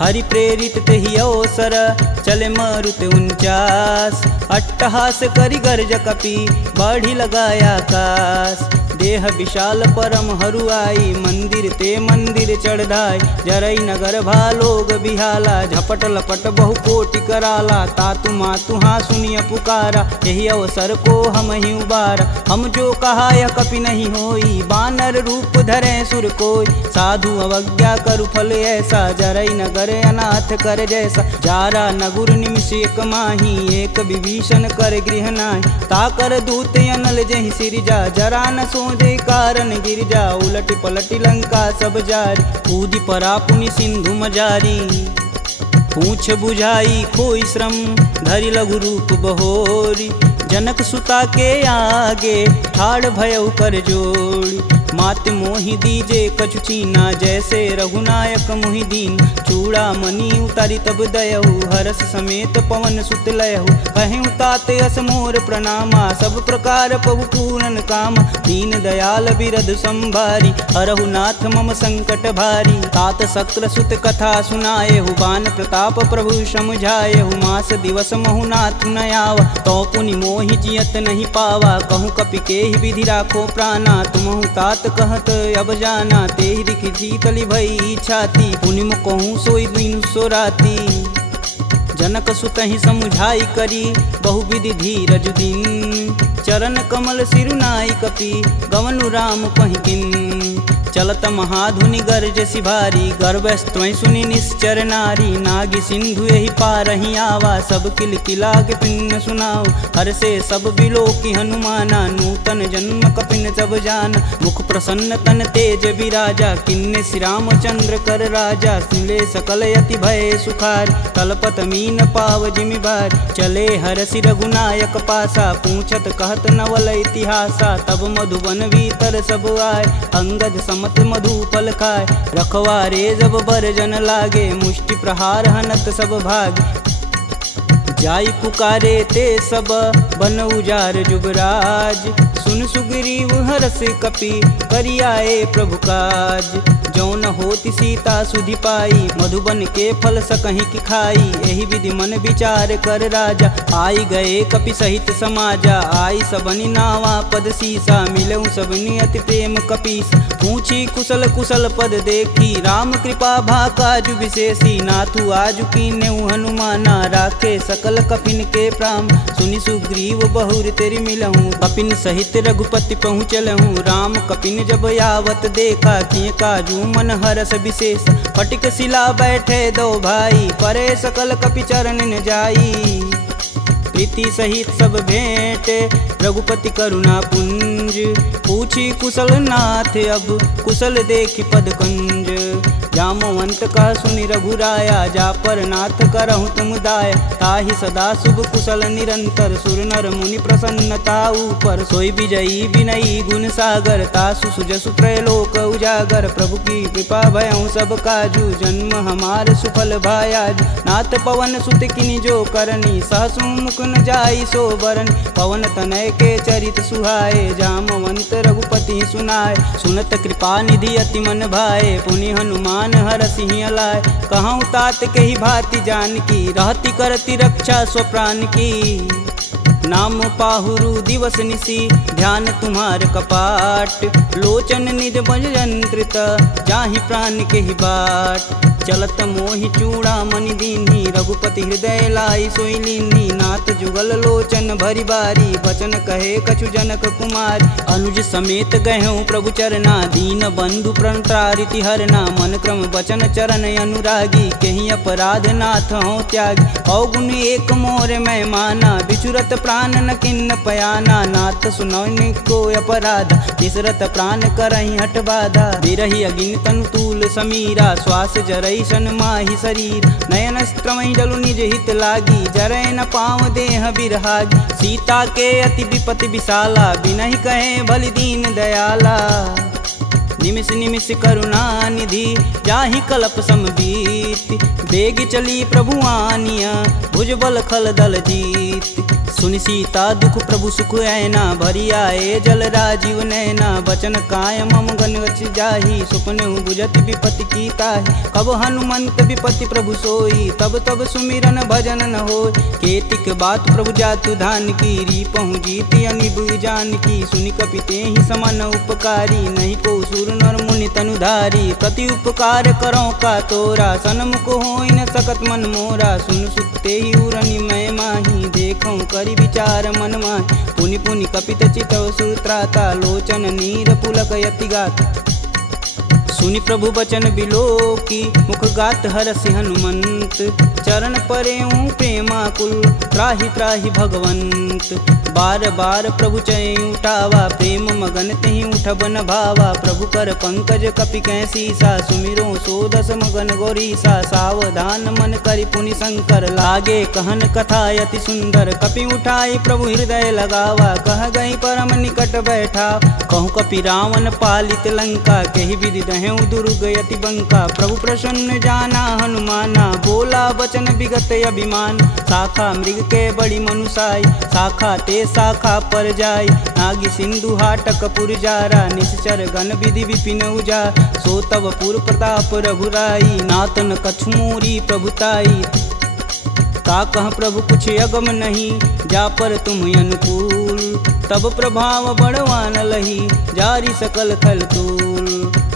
हरि प्रेरित तेहि अवसर, चले मारुत 49। अट्टहास करि गर्ज कपि, बाढ़ि लगाया आकाश। देह विशाल परम हरुआई, मंदिर ते मंदिर चढ़ाई। जरई नगर भालोग बिहाला, झपट लपट बहु कोटि कराला। तातु मातु हाँ सुनिय पुकारा, यही अवसर को हम ही उबारा। हम जो कहा यह कपि नहीं होई, बानर रूप धरे सुर कोई। साधु अवज्ञा करु फल ऐसा, जरई नगर अनाथ कर जैसा। जारा नगुर निमिष एक माही, एक विभीषण कर गृह नाहि। ताकर दूत अनल जहि सिरजा, जरा न सोजे कारण गिरजा। उलटि पलटि लंका सब जारी, कूदि परा पुनि सिंधु मजारी। पूछ बुझाई खोई श्रम, धरि लघु रूप बहोरी। जनक सुता के आगे, ठाड़ भयउ कर जोड़ी। मात मोहि दीजे कछु चीना, जैसे रघुनायक मोहि दीन। चूड़ा मणि उतारी तब दयहु, हरस समेत पवन सुत लयहु। कहें तात यस मोर प्रणामा, सब प्रकार प्रभु पूरन काम। दीन दयाल बिरध संभारी, हरहु नाथ मम संकट भारी। तात शक्र सुत कथा सुनाएहु, बान प्रताप प्रभु समझाएहु। मास दिवस महु नाथ न आवा, तो पुनि मोहि जियत नहीं पावा। कहूँ कपि केहि विधि राखो प्राणा, तुमहु तात कहत अब जाना। तेहि दिखि शीतलि भई छाती, पुनि कहूँ सोई दिन सो राती। जनक सुतहि समुझाई करी, बहुविधि धीरज दिन। चरण कमल सिरुनाई कपि, गवनु राम पहिकिन। चलत महाधुनि गर्ज सिभारी, गर्भस्त्वं सुनि निश्चर नारी। नागी सिंधु यही पारहि आवा, सब किल किला के पिन सुनाओ। हर से सब बिलोकि हनुमाना, नूतन जन्म कपिन सब जान। मुख प्रसन्न तन तेज विराजा, किन्ने श्री रामचंद्र कर राजा। सुले सकल यति भय सुखार, तलपत मीन पाव जिमि बार। चले हरसि रघुनायक पासा, पूछत कहत नवल इतिहासा। तब मधुबन भीतर सब आए, अंगद मत मधुपल खाए। रखवारे जब बरजन लागे, मुष्टि प्रहार हनत सब भाग। जाई पुकारे ते सब, बन उजार जुबराज। सुन सुग्रीव हरस कपि, करियाए प्रभु काज। जौन होति सीता सुधि पाई, मधुबन के फल सकहि की खाई। एहि विधि मन विचार कर राजा, आई गए कपि सहित समाजा। आई सबनि नावा पद सीसा, मिलऊँ सबनि अति प्रेम कपीस। पूछी कुशल कुशल पद देखी, राम कृपा भा काजु विशेषी। नाथु आजु कीन्हु हनुमाना, राखे सकल कपिन के प्राम। सुनि सुग्रीव बहुर तेरि मिलहूँ, कपिन सहित रघुपति पहुँचलहूँ। राम कपिन जब यावत देखा, किए काजू मन हरस विशेष। फटिक शिला बैठे दो भाई, परे सकल कपि चरण न जाई। प्रीति सहित सब भेंट, रघुपति करुणा पुंज। पूछी कुशल नाथ अब कुशल देखि पद कंज। जामवंत कह सुनि रघुराया जा पर नाथ करहु तुम दाया। ताहि सदा शुभ कुशल निरंतर सुर नर मुनि प्रसन्नता ऊपर। सोई विजयी विनयी गुण सागर तासु सुजसु त्रैलोक उजागर। प्रभु की कृपा भयउ सब काजू जन्म हमार सुफल भायाज। नाथ पवन सुत किनि जो करनी सहसु मुख न जाई सो बरन। पवन तनय के चरित सुहाए जामवंत रघुपति सुनाए। सुनत कृपा निधि अति मन भाए पुनि हनुमान हर सिंह लाए। कहूँ तात के ही भांति जान की रहती करती रक्षा स्वप्राण की। नाम पाहुरु दिवस निसी ध्यान तुम्हार कपाट। लोचन निज बज यंत्रित जाहि प्राण के ही बाट। चलत मोहि चूड़ा मनि दीन्ही रघुपति हृदय लाई सोई लीन्ही। नाथ जुगल लोचन भरी बारी बचन कहे कछु जनक कुमार। अनुज समेत गहूँ प्रभु चरना दीन बंधु प्रणतारिति हरना। मन क्रम बचन चरण अनुरागी कहीं अपराध नाथ हो त्यागी। अवगुण एक मोर मैं माना बिचुरत प्राण न किन्न पयाना। नाथ सुनौनि को अपराध निसरत प्राण करहि हठ बाधा। बिरहि अगिन तनु तूल समीरा श्वास जरई सन माहि शरीर। नयन स्त्रमहि जलु निज हित लागी जरै न पाँव देह बिरहागी। सीता के अति विपति विशाला बिनहि कहे बलि दीन दयाला। निमिष निमिष करुणा निधि जाहि कलप समबीत। बेग चली प्रभु आनिया भुजबल खल दल जीत। सुनि सीता दुख प्रभु सुख ऐना भरी आए जल राजीव नैना। बचन काय मम गन गच जाहि सुपने बुझत विपति की ताहि। कब हनुमंत विपति प्रभु सोई तब तब सुमिरन भजन न होय। केतिक बात प्रभु जातु धान की रीपहु जीति अनिब जान की। सुनि कपि तेहि समन उपकारी नहीं को सुर नर मुनि तनुधारी। प्रति उपकार करो का तोरा सनमुख होई न सकत मन मोरा। सुन सुते ही उरनि मैं माही देखऊँ करि विचार मन माहि। पुनि पुनि कपित चितव सुत्राता लोचन नीर पुलक यति गाता। सुनि प्रभु बचन बिलोकी मुख गात हरसि हनुमंत। चरण परेऊँ प्रेमाकुल त्राहि त्राहि भगवंत। बार बार प्रभु चै उठावा प्रेम मगन तेहि उठब न भावा। प्रभु कर पंकज कपि कैसीसा सुमिरो सोदस मगन गौरीसा। सावधान मन करि पुनि शंकर लागे कहन कथा अति सुंदर। कपि उठाई प्रभु हृदय लगावा कह गई परम निकट बैठा। कहूँ कपि रावण पालित लंका केहि विधि दहें दुर्ग यति बंका। प्रभु प्रसन्न जाना हनुमाना बोला वचन विगत अभिमान। शाखा मृग के बड़ी मनुसाई शाखा ते शाखा पर जाई। नागी सिंधु हाटक पुर जारा निश्चर गण विधि विपिन उजा। सो तब पुर प्रताप रघुराई नातन कछुमूरी प्रभुताई। का कह प्रभु कुछ अगम नहीं जा पर तुम अनुकूल। तब प्रभाव बड़वान लही जारी सकल खल तूल।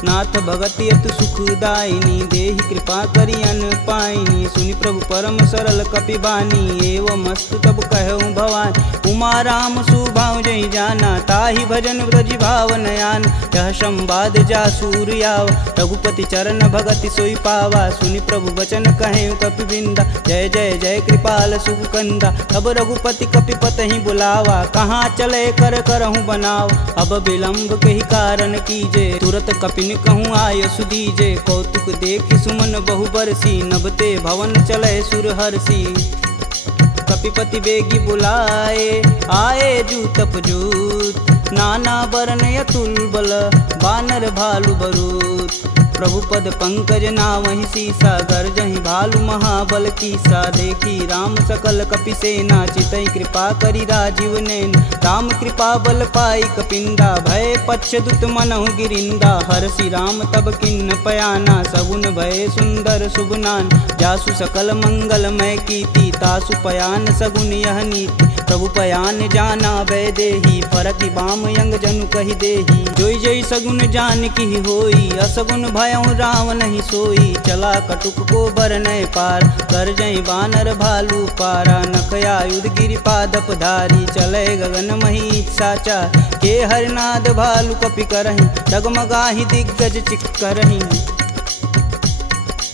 नाथ भगति अतु सुखदायिनी देहि कृपा करि अन पाइनी। सुनि प्रभु परम सरल कपि बानी एवं मस्तु तब कहऊँ भवानी। उमा राम सुभाव जहि जाना ताहि भजन ब्रज भाव नयान। यह संवाद जा सूर्याव रघुपति चरण भगति सोई पावा। सुनि प्रभु बचन कहें कपि बिंदा जय जय जय कृपाल सुख कंदा। अब रघुपति कपि पतहि बुलावा कहाँ चले कर करहूँ बनाव। अब विलंब के ही कारण कीजे तुरत कपिन कहूँ आय सुदीजे। कौतुक देख सुमन बहु बरसी नभते भवन चले सुर हर्षि। कपिपति बेगी बुलाए आए जूतप जूत। नाना वर्ण अतुल बल बानर भालु बरूत। प्रभु पद पंकज नावहि सीसा गर्जहि भालु महाबल कीसा। देखी राम सकल कपि सेना चितई कृपा करि राजीव नैन। राम कृपा बल पाई कपिंदा भय पश्चदुत मनहु गिरिंदा। हरसि राम तब किन्न पयाना सगुन भय सुंदर शुभनान। जासु सकल मंगलमय कीर्ति तासु पयान सगुन यह नीति। प्रभु पयान जाना भय देही फरकि बाम यंग जनु कहि देही। जोई जोई सगुन जान की होई असगुन भयउ राम नहीं सोई। चला कटुक को बरनय पार कर जई बानर भालू पारा। नखया युध गिरि पादप धारी चले गगन मही साचा। के हरनाद भालू कपि करहि डगमगाहि दिग्गज चिक करहि।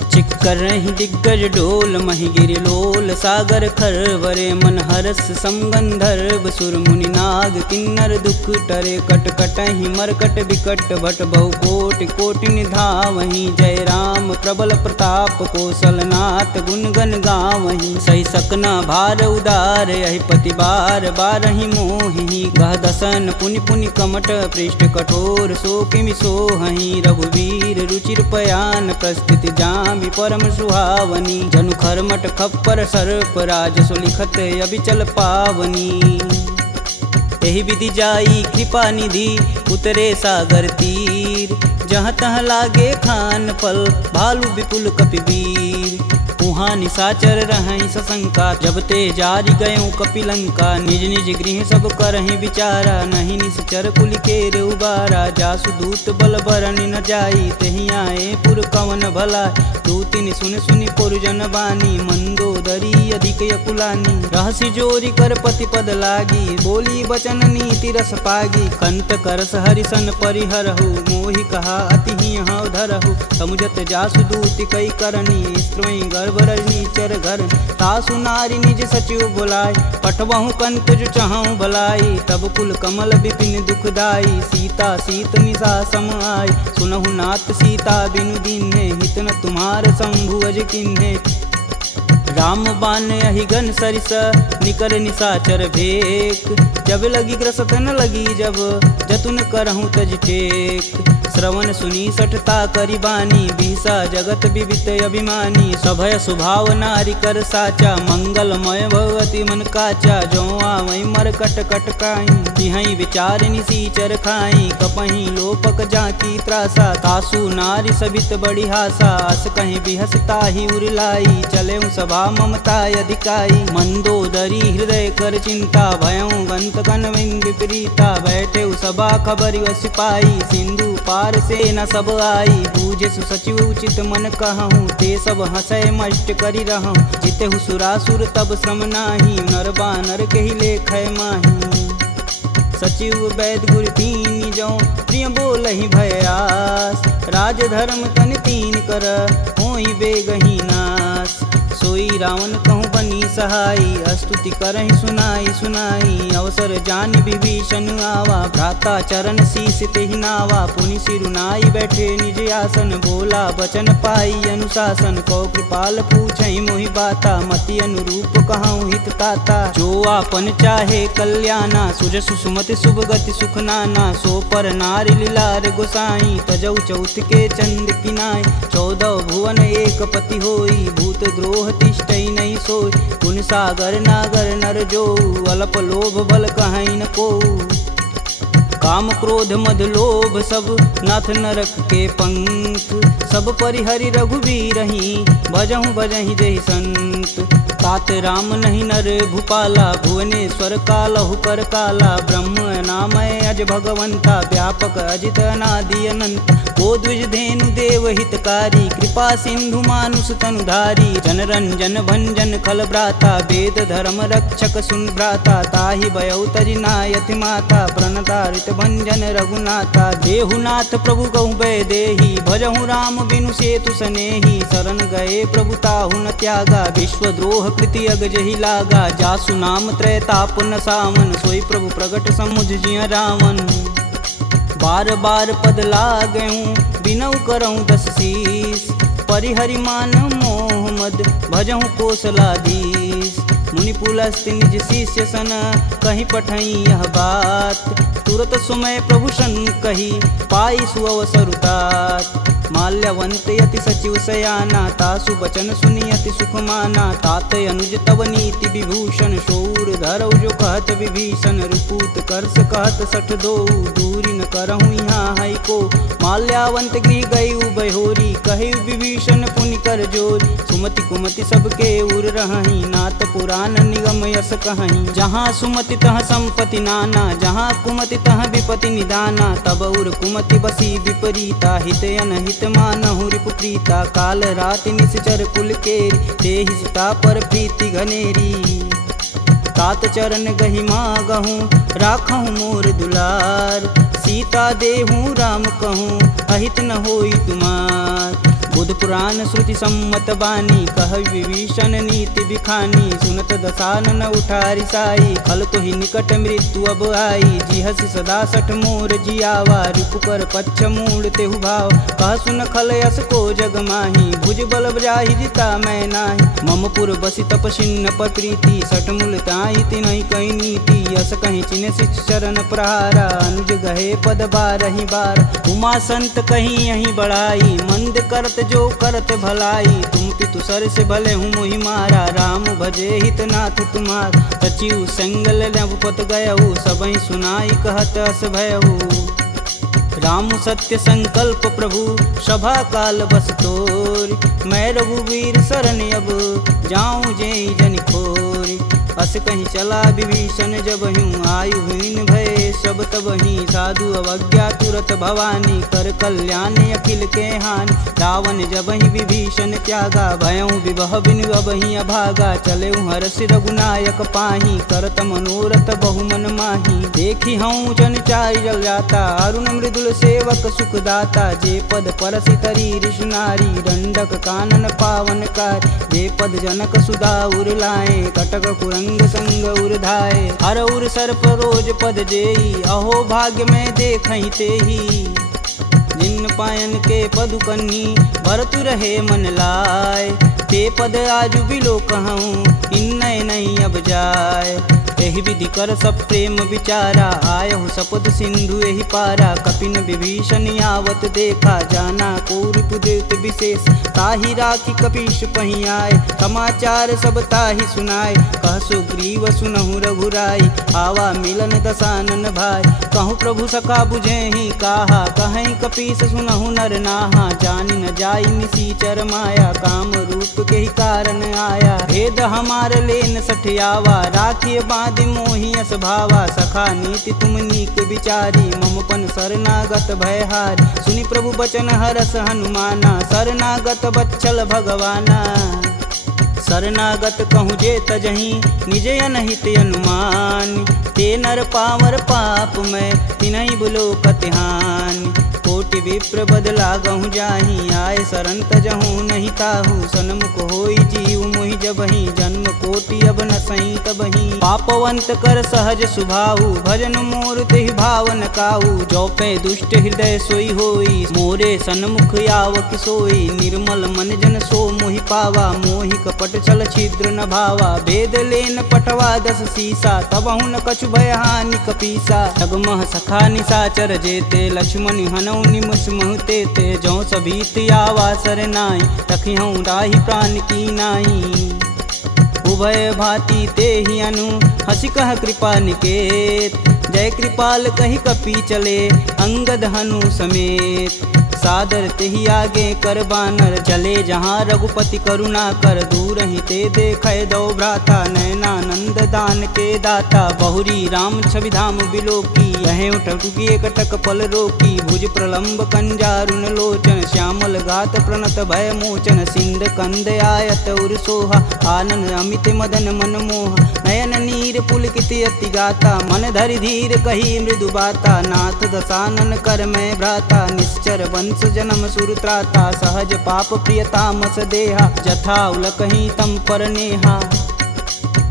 चिक कर रही दिग्गज डोल महिगिरि लोल सागर खरवरे मन हरस समगंधर्व सुर मुनि नाग किन्नर दुख टरे कट कटहि मरकट विकट भट बहु कोटि कोटि निधावहि जय राम प्रबल प्रताप कौशलनाथ गुण गण गावहि सही सकना भार उदार यही पति बार बारहि मोहि गह दसन पुनि पुनि कमट पृष्ठ कठोर सो किमि सोहहि रघुवीर रुचिर पयान प्रस्थिति जामि परम सुहावनी जनु खरमट खप्पर सर्प राजसु लिखत अबिचल पावनी एहि विधि जाई कृपा निधि उतरे सागर तीर जहाँ तहाँ लागे खान फल भालू विपुल कपिवीर उहाँ निशाचर रहहि सशंका जब ते जारि गयों कपिलंका निज निज गृह सब करहि विचारा नहीं निश्चर कुलिकेर उबारा जासु दूत बल बरनि न जाई तेहि आए पुर कवन भला दूतिन सुन सुनि पुरजन बानी मंदोदरी अधिक यकुलानी रहसि जोरी कर पति पद लागी बोली बचन नीति रस पागी कंत करस हरिसन परिहरहु मोहि कहा अति ही हव धरहु समुझत जासु दूति कई करनी स्त्रोई गर्भ रजनी चर घर तासु नारी निज सचिव बुलाय पठबहु कंत जो चाहूं भलाई तब कुल कमल विपिन दुखदाई सीता सीत निशा सम आय सुनहु नाथ सीता बिनु दीन्हे हित न तुम्हार शंभु अज किन्हे राम बान अहिगन सरिस निकर निशाचर भेक जब लगी ग्रसत न लगी जब जतुन करहूँ तज टेक श्रवण सुनी सठता करी बानी बिहसा जगत विवित अभिमानी सभय स्वभाव नारी कर साचा मंगलमय भगवती मन काचा जो आवई मर कट कट काई तिहई विचार निसीचर खाई कपही लोपक जाकी त्रासा तासु नारी सबित बड़ी हासा अस कहीं बिहसता ही उरलाई चले सभा ममता अधिकाई मंदोदरी हृदय कर चिंता भयं गंत कनविंद विपरीता बैठे सभा खबर सिपाही सिंधु पार से न सब आई बूझे सचिव उचित मन कहूँ ते सब हंसय मष्ट करी रहूँ जिते सुरासुर तब श्रम नाही नर बानर के ही लेख माही सचिव वैद गुर तीन जो प्रिय बोल ही भयास राज धर्म तन तीन कर होई बेगही नास सोई रावण कहूँ बनी सहाई स्तुति करहि सुनाई सुनाई अवसर जान विभीषण आवा भ्राता चरण शीस तेहि नावा पुनि सिरुनाई बैठे निज आसन बोला बचन पाई अनुशासन कौ कृपाल पूछहि मोहि बाता मति अनुरूप कहूँ हित ताता जो आपन चाहे कल्याणा सुजसु सुमति शुभ गति सुख नाना सो पर नारी लीलार गोसाई तजौ चौथ के चंद किनाय 14 भुवन एक पति होई भूत द्रोह तिष्ठई नहीं सोई गुण सागर नागर नर जो अल्प लोभ बल कहीं न को काम क्रोध मद लोभ सब नाथ नरक के पंख सब परिहरि रघुवीर ही भजहु भजहि जहि संत तात राम नहीं नर भूपाला भुवनेश्वर कालहु कर काला ब्रह्म नामय अज भगवंता व्यापक अजित अनादि अनंत को द्विज धेनु देव हितकारी कृपा सिंधु मानुष तनुधारी जन रंजन भंजन खल भ्राता वेद धर्म रक्षक सुन भ्राता ताहि भयउ तजि नायति माता प्रणतारित भंजन रघुनाथा देहुनाथ प्रभु कहु भय देहि भजहु राम बिनु सेतु सनेहि शरण गए प्रभु ताहु न त्यागा विश्वद्रोह कृति अगजहि लागा जासु नाम त्रैताप न सावन सोई प्रभु प्रगट समुझ जिय रावण बार बार पद लागऊं बिनऊ करऊं 10 शीस परिहरि मान मोह मद भजहु कौशलाधीश मुनि पुलस्त निज शिष्य सन कहीं पठई यह बात तुरत सुमय प्रभु सन कही पाई सुअवसरुतात माल्यवंत यति सचिव सयाना तासु बचन सुनियति सुख माना तात अनुज तव नीति विभूषण शौर धरौ जो कहत विभीषण रुपूत करस कहत सठ दो दूरी न करहु यहाँ है को माल्यावंत गृह गई बहोरी कहे विभीषण पुनि कर जोरी सुमति कुमति सबके उर रही नाथ पुराण निगम यस कहीं जहाँ सुमति तह संपति नाना जहाँ कुमति तह विपति निदाना तब उर कुमति बसी विपरीता हित अनहित मानहु रिपुप्रीता काल राति निश्चर कुल केरी देहि सीता पर प्रीति घनेरी तात चरण गहि मागहूँ राखहूँ मोर दुलार सीता देहूँ राम कहूँ अहित न होई तुमार बुध पुराण श्रुति सम्मत बानी, कह विभीषण नीति बिखानी। सुनत दसानन उठारी साई, खल तो ही निकट मृत्यु अब आई। जिहसि सदा सठ मोर जियावा, रिपुकर पच्छ मूड़ तेहु भाव। कह सुन खल यस को जग माही, भुज बल जाहि जिता मैं नाही। मम पुर बसि तपसिन्न पर प्रीति, सठ मूल ताहि तिनहि कही नीति। यस कहीं चिन्ह शिष चरण प्रहारा, अनुज गहे पद बारहि बार। उमा संत कहीं यहीं बढ़ाई, मंद करत जो करत भलाई। तुम पितु सर से भले हूँ मोहि मारा, राम भजे हित नाथ तुम्हार। सचिव संगल नवपत गयहु, सबहि सुनाई कहत अस भयहु। राम सत्य संकल्प प्रभु, सभा काल बस तोरि। मैं रघुवीर शरण अब, जाऊं जेहि जन खोरि। अस कहीं चला विभीषण जब हूँ, आयुहीन भय सब तब ही। साधु अवज्ञा तुरत भवानी, कर कल्याण अखिल के हानि। रावण जब ही विभीषण त्यागा, भयऊँ विवह बिनु अब ही अभागा। चले हरष रघुनायक पाही, करत मनोरथ बहुमन माही। देखी हूँ जन चारि जल जाता, अरुण मृदुल सेवक सुखदाता। जे पद परसि तरी ऋषि नारी, दंडक कानन पावन कार। जे पद जनक सुधा उर लाए, कटक कुरंग संग उर धाये। हर उर सर्प रोज पद जेई, अहो भाग्य में देखहि तेहि। जिन पायन के पदु कन्ही, भरतु रहे मन लाय। ते पद आजु बिलो कहूँ, इन्नय नहीं अब जाय। एहि विधि कर सब प्रेम विचारा, आयहु सपद सिंधु एहि पारा। कपिन विभीषण आवत देखा, जाना कौरव देत विशेष। ताहि राखी कपीश पही आए, समाचार सब ताहि सुनाए। कह सुग्रीव सुनहु रघुराई, आवा मिलन दसानन भाई। कहूँ प्रभु सखा बुझेहि काहा, कहीं कपीस सुनहु नर नाहा। जानि न जाई निसीचर माया, काम रूप के ही कारण आया। भेद हमार लेन सठियावा, राखिय बांधि मोहि यस भावा। सखा नीति तुम नीक विचारी, ममपन शरणागत भयहार। सुनि प्रभु बचन हरस हनुमाना, शरणागत बच्चल भगवाना। शरणागत कहूँ जे तजहि, निज अनहित अनुमान। ते नर पावर पाप में, तिन्हि बुलो कतिहान। कोटि विप्र बदला गहूँ जाहि, आय शरण तजहूँ नहीं ताहू। सन्मुख होई जीव मोहि जबहि, जन्म कोटि अब न सही तबहि। पापवंत कर सहज सुभाऊ, भजन मोर तेहि भावन काऊ। जो पे दुष्ट हृदय सोई होई, मोरे सन्मुख आव किसोई। निर्मल मन जन सो मोहि पावा, मोहि कपट छल छिद्र न भावा। भेद लेन पटवा दस सीसा, तबहु न कछु भय हानि कपीसा। जगमह सखा निशाचर जेते, लक्ष्मण हनौ निमस महते ते। जौ सभीत आवा सरनाई, तखिहूँ राहि प्राण की नाई। उभय भांति ते ही अनु, हंसी कह कृपा निकेत। जय कृपाल कही कपी चले, अंगद हनु समेत। सादर तेहि आगे कर बानर, चले जहाँ रघुपति करुणा कर। दूर ही ते देखे दो भ्राता, नयनानंद दान के दाता। बहुरी राम छवि धाम बिलोकी, यह उठुकी कटक पल रोकी। भुज प्रलंब कंजारुन लोचन, श्यामल गात प्रणत भय मोचन। सिंध कंद आयत उर सोहा, आनन अमित मदन मन मोह। नयन नीर पुलकित अति गाता, मन धरि धीर कही मृदु बाता। नाथ दसानन कर मैं भ्राता, निश्चर वंश जन्म सुर त्राता। सहज पाप प्रियतामस देहा, जथा उलकहि तम पर नेहा।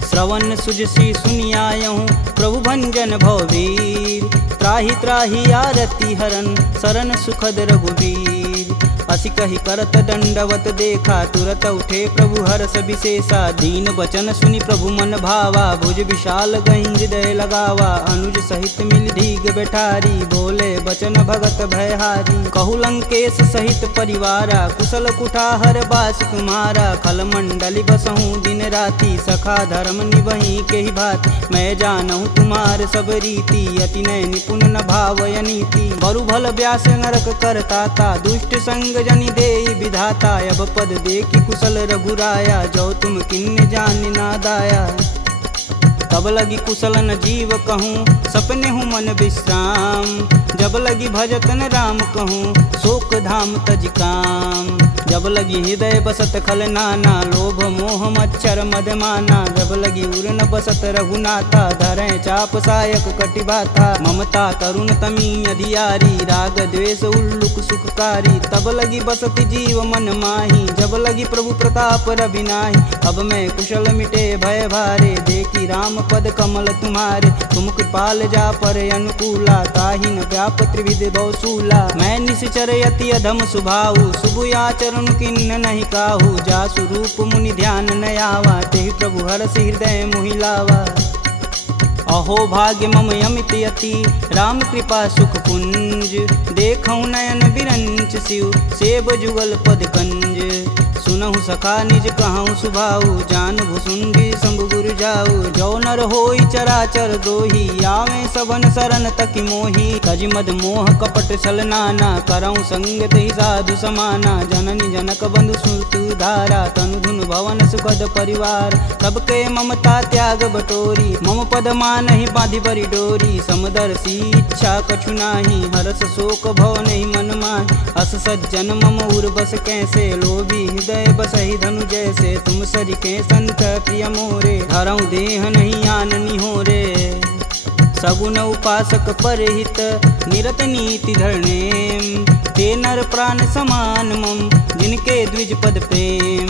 श्रवण सुजसी सुनियायहूँ, प्रभु भंजन भववीर। त्राहि त्राहि आरती हरन, शरण सुखद रघुवीर। असी कही करत दंडवत देखा, तुरत उठे प्रभु हर्ष विशेषा। दीन वचन सुनि प्रभु मन भावा, भुज विशाल गहि हृदय लगावा। अनुज सहित मिल धीग बैठारी, बोले बचन भगत भयहारी। कहु लंकेश सहित परिवारा, कुशल कुठाहर बास तुम्हारा। खल मंडली बसहूँ दिन राति, सखा धर्म निबहि के ही भात। मैं जानहूँ तुम्हार सब रीति, अति नय निपुण न भावय नीति। बरु भल व्यास नरक करताता, दुष्ट संग जनि देई विधाता। अब पद देखि कुशल रघुराया, जो तुम किन्ने जान ना दाया। तब लगी कुशल न जीव कहूँ, सपने हूँ मन विश्राम। जब लगी भजतन राम कहूँ, शोक धाम तज काम। जब लगी हृदय बसत खल नाना, लोभ मोह मच्छर मदमाना। जब लगी उर न बसत रघुनाथा, धरें चाप सायक कटिबाथा। ममता तरुण तमी अधियारी, राग द्वेष उल्लुक सुखकारी। तब लगी बसत जीव मन माही, जब लगी प्रभु प्रताप रविनाही। अब मैं कुशल मिटे भय भारे, देखी राम पद कमल तुम्हारे। तुम कृपाल जा पर अनुकूला, ताहि न व्याप त्रिविध बहुसूला। मैं निश्चर यति अधम सुभाऊ, शुभ आचरण किन्न नहीं काहू। जासु रूप मुनि ध्यान न आवा, तेहि प्रभु हरषि हृदय मोहि लावा। अहो भाग्य मम यमित यति, राम कृपा सुख कुंज। देखऊँ नयन बिरंच शिव, सेब जुगल पद कंज। सुनहु सखा निज कहूँ सुभाऊ, जान भुसुंडी शंभु गुरु जाऊ। जो नर होई चराचर द्रोही, आवे सबन शरण तकि मोही। तज मद मोह कपट छल नाना, करऊँ संगत ही साधु समाना। जननी जनक बंधु सुत धारा, तनु धुन भवन सुखद परिवार। सबके ममता त्याग बटोरी, मम पद मानहि बांधि बरी डोरी। समदर्शी इच्छा कछु नाही, हरस शोक भव नहीं मन माहि। अस सज्जन मम उर बस कैसे, लोभी हृदय बसहि धनु जैसे। तुम सरिके संत प्रिय मोरे, धरऊँ देह नहीं आननी हो रे। सगुन उपासक परहित, निरत नीति धरनेम। ते नर प्राण समान मम, जिनके द्विज पद प्रेम।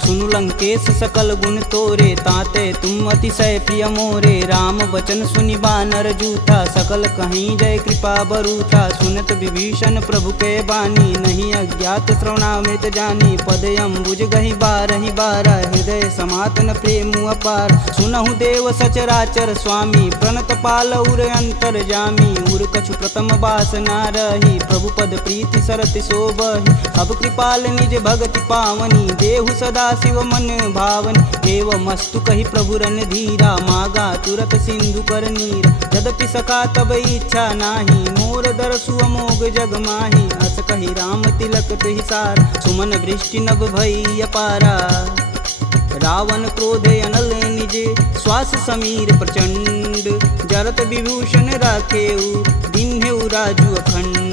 सुनु लंकेश सकल गुण तोरे, ताते तुम अतिशय प्रिय मोरे। राम बचन सुनि बानर जूथा, सकल कहीं जय कृपा बरूथा। सुनत विभीषण प्रभु के बानी, नहीं अज्ञात श्रवणामृत जानी। पद अम्बुज गहि बारहि बारा, हृदय समातन प्रेम अपार। सुनहु देव सचराचर स्वामी, प्रणत पाल उर अंतर जामी। उर कछु प्रथम बास ना रही, प्रभु पद प्रीति सरति शोभहि। अब कृपाल निज भगति पावनी, देहु सदा शिव मन भावनी। एवं मस्तु कही प्रभु रन धीरा, मागा तुरत सिंधु कर नीर। यद्यपि सखा तब इच्छा नाही, मोर दरसु अमोघ जग माही। अस कही राम तिलक तुहि सार, सुमन वृष्टि नभ भई अपारा। रावण क्रोधे अनल निज, श्वास समीर प्रचंड। जरत विभूषण राखेऊ, दिन्हेऊ राजु अखंड।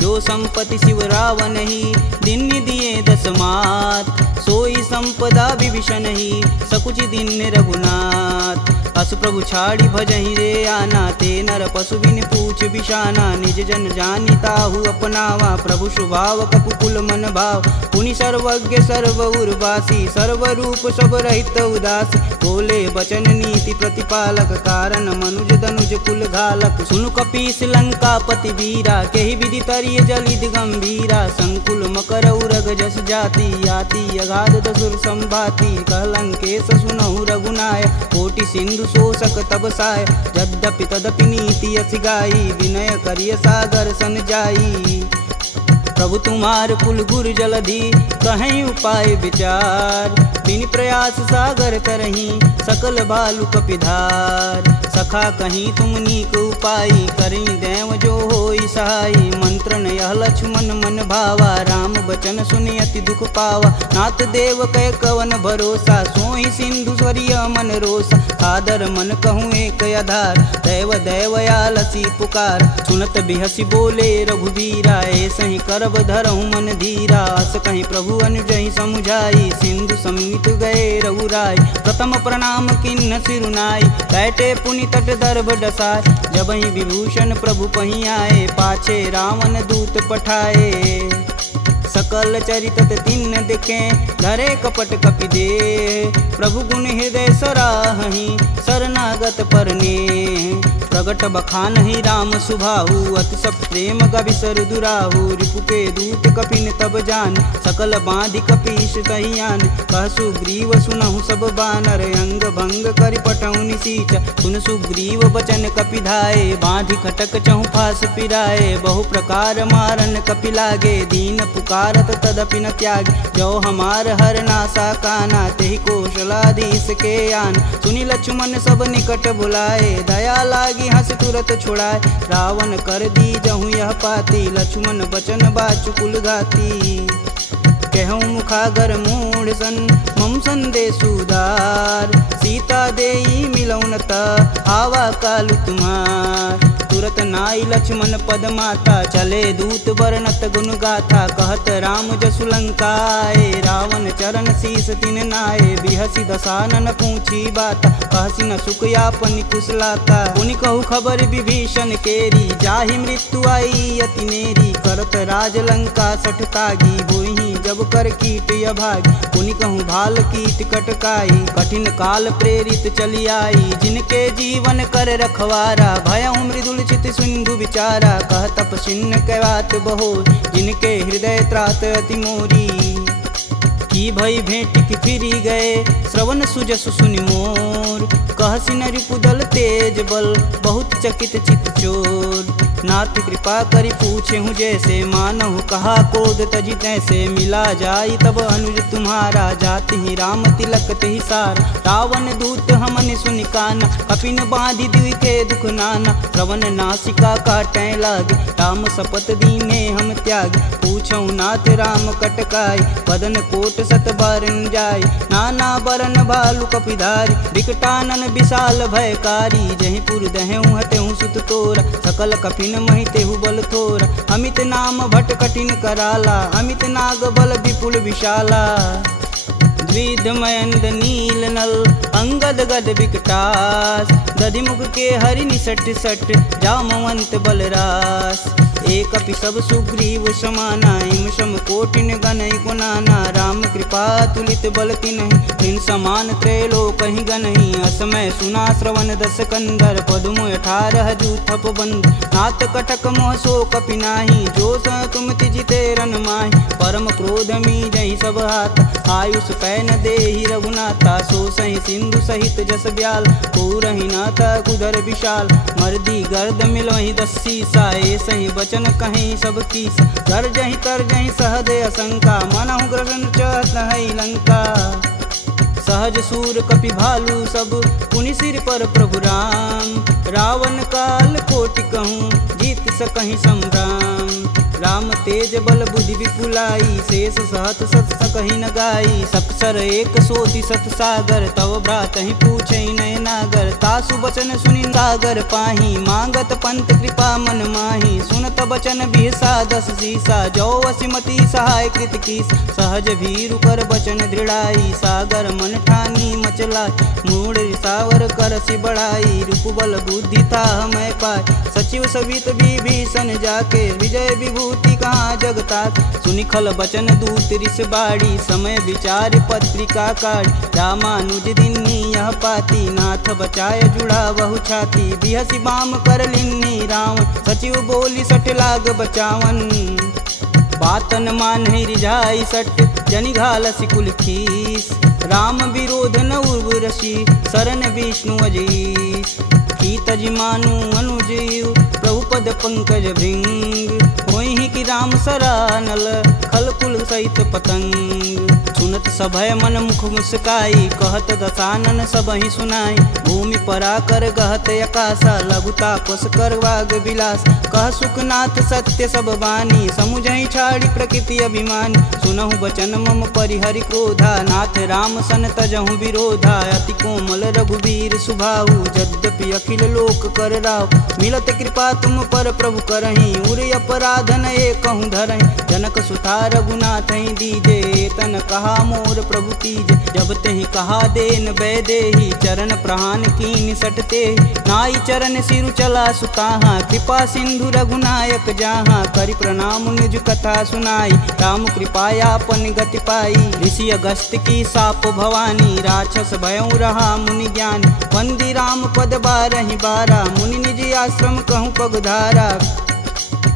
जो संपत्ति शिव रावण ही, दिन दिए दस मात। सोई संपदा विभीषण ही, सकुच दिन रघुनाथ। अस प्रभु छाड़ी भजहि रे आना, ते नर पशु बिन पूछ बिशाना। निज जन जानि ताहु अपनावा, प्रभु स्वभाव कपुकुल मन भाव। पुनि सर्वज्ञ सर्व उर्वासी, सर्वरूप सब रहित उदासी। बोले बचन नीति प्रतिपालक, कारण मनुज धनुज कुल घालक। सुनु कपीस लंकापति वीरा, केहि विधि तरिय जलिद गंभीरा। संकुल मकर उरग जस जाति, याति अगाध दसुर संभाति। कह लंकेश सुनहु रघुनाय, कोटि सिंधु शोषक तब साय। यद्यपि तदपि नीति यस गाई, विनय करिय सागर सन जाई। प्रभु तुम्हार कुल गुर जलधि, कहीं उपाय विचार। बिन प्रयास सागर तरही, सकल बालु कपिधार। सखा कहीं तुम नीक उपाय, करी देव जो होई सहाई। मंत्र न यह लक्ष्मण मन भावा, राम बचन सुनि अति दुख पावा। नाथ देव कह कवन भरोसा, सोहि सिंधु स्वरिय मन रोसा। सादर मन कहूँ एक आधार, दैव दैवयालसी पुकार। सुनत बिहसी बोले रघुबीरा, ऐसे ही करब धरहु मन धीरा। अस कहीं प्रभु अनुजहि समुझाई, सिंधु समीत गए रघुराय। प्रथम प्रणाम किन्न सिरुनाई, बैठे पुनि तट दर्भ डसाय। जब ही विभूषण प्रभु पही आए, पाछे रावण दूत पठाए। सकल चरितत तिन्न दिखे, धरे कपट कपि दे। प्रभु गुण हृदय सराहहि, शरणागत परने। प्रगट बखानहि राम सुभाहु, अति सब प्रेम गविसर दुराहु। रिपु के दूत कपिन तब जान, सकल बांधि कपीश तहियान। कह सुग्रीव सुनहु सब बानर, अंग भंग करि पठौनि निसीच। सुन सुग्रीव बचन कपि धाये, बांधि खटक चहु फास पिराए। बहु प्रकार मारन कपि लागे, दीन पुकारत तदपि न त्यागे। जो हमार हर नासा काना, तेहि कौशलाधीश के आन। सुनि लक्ष्मण सब निकट बुलाए, दया लागी हंस तुरत छुड़ाए। रावण कर दी जहु यह पाती, लक्ष्मण बचन बाचु कुल घाती। कहूँ मुखागर मूढ़ सन, मम संदेश उदार। सीता देई मिलौन त, आवा कालु तुम्हार। तुरत नाई लक्ष्मण पद माता, चले दूत बरनत गुण गाथा। कहत राम जसु लंकाए, रावण चरण शीस तिन नाये। बिहसी दसानन पूछी बात, कहसी न सुख यापन कुशलाता। पुनि कहु खबर विभीषण केरी, जाहि मृत्यु आई अति नेरी। करत राज लंका सठ तागी, होहि जब कर कीट अभागी। पुनि कहूँ भाल कीट कटकाई, कठिन काल प्रेरित चली आई। जिनके जीवन कर रखवारा, भयउ मृदुल चित सिंधु विचारा। कह तपसिन्न कै बात बहो, जिनके हृदय त्रात अति मोरी। की भई भेंट की फिरी गए, श्रवण सुजसु सुनि मोर। कहसी न रिपुदल तेज बल, बहुत चकित चित चोर। नाथ कृपा करि पूछे हूँ जैसे, मानहु कहा क्रोध तजि तैसे। मिला जाई तब अनुज तुम्हारा, जाति ही राम तिलक तेहि सार। रावण दूत हमन सुनि काना, कपिन बांधि दिवि के दुख नाना। श्रवण नासिका काटै लागे, राम शपथ दीने हम त्यागे। पूछौ नाथ राम कटकाई, बदन कोट सत बारन जाय। नाना बरन भालु कपिधारी, विकटानन विशाल भयकारी। जहीं पुर दहेउ हतेउ सुत तोरा, सकल कपिन महि तेहु बल थोरा। अमित नाम भट कठिन कराला, अमित नाग बल विपुल विशाला। द्विध मयंद नील नल, अंगद गद विकटास। दधिमुख के हरि निसट सट, जामवंत बलरास। एक अपि सब सुग्रीव समाना, इम सम कोटिन गनहि गुनाना। राम कृपा तुलित बल तिन्हि, तिन समान त्रैलोकहि गनहि। असमय सुना श्रवण दस कंदर, पदुम 18 जूथप बंद। नाथ कटक मोह सो कपि नाही, जो स तुम तिजिते रन माहि। परम क्रोध मीजहि सब हाथ, आयुष पै न देहि रघुनाथा। सो सहि सिंधु सहित जस ब्याल, पूरहि नाथा कुधर विशाल। मर्दी गर्द मिलहि 10 सीसा, सही बचन कहीं सब कीस। गर्जहि तरजहि सहदे असंका, मनहु ग्रसन चहत है लंका। सहज सूर कपि भालू सब, पुनि सिर पर प्रभु राम। रावण काल कोटि कहूँ, जीत सकहि संग्राम। राम तेज बल बुद्धि विपुलाई, शेष सहत सत सकहि न गाई। सकसर एक सोति सत सागर, तव भ्रातहि पूछै नय नागर। तासु बचन सुनि सागर पाही, मांगत पंत कृपा मन माही। सुनत बचन बिहसा 10 सीसा, जो वसिमति सहाय कृत कीस। सहज भीरु कर बचन दृढ़ाई, सागर मन ठानी मचला। मूढ़ रिसावर करसि बढ़ाई, रूप बल बुद्धि था मैं पाय। सचिव सवित विभीषण जाके, विजय विभूति कहाँ जगता। सुनि खल बचन दूत रिस बाड़ी, समय विचार पत्रिका काढ़। रामानुज दिन्नी यह पाती, नाथ बचाय जुड़ा बहु छाती। बिहसी बाम कर लिन्नी रावण, सचिव बोली सठ लाग बचावन। बातन मानहि रिझाई सट, जनि घालसि कुल खीस। राम विरोध न उर्वरसी, शरण विष्णु अजीस। की तजि मानु अनुजीव, प्रभु पद पंकज भृंग। होहि कि राम सरानल, खल कुल सहित पतंग। सुनत सभय मन मुख मुस्काई, कहत दसानन सबहि सुनाई। भूमि परा कर गहत आकाशा, लघुता पस कर वाग विलास। कह सुखनाथ सत्य सब बानी, समुझहि छाड़ी प्रकृति अभिमानी। सुनहु बचन मम परिहरि क्रोधा, नाथ राम सन तजहु विरोधा। अति कोमल रघुवीर सुभाऊ, यद्यपि अखिल लोक कर राव। मिलत कृपा तुम पर प्रभु करहि, उर अपराध न एकहु धरहि। जनक सुता रघुनाथ दीजे, तन कहा मोर प्रभु तीजे। जब तेहि कहा देन वैदेही, चरण प्रहान कीन सटते। नाई चरण सिरु चला सुताहा, कृपा सिंधु रघुनायक जहाँ। करि प्रणाम निज कथा सुनाई, राम कृपायापन गति पाई। ऋषि अगस्त की साप भवानी, राक्षस भयउ रहा मुनि ज्ञानी। वंदी राम पद 12 बारा, मुनि निज आश्रम कहूँ पगधारा।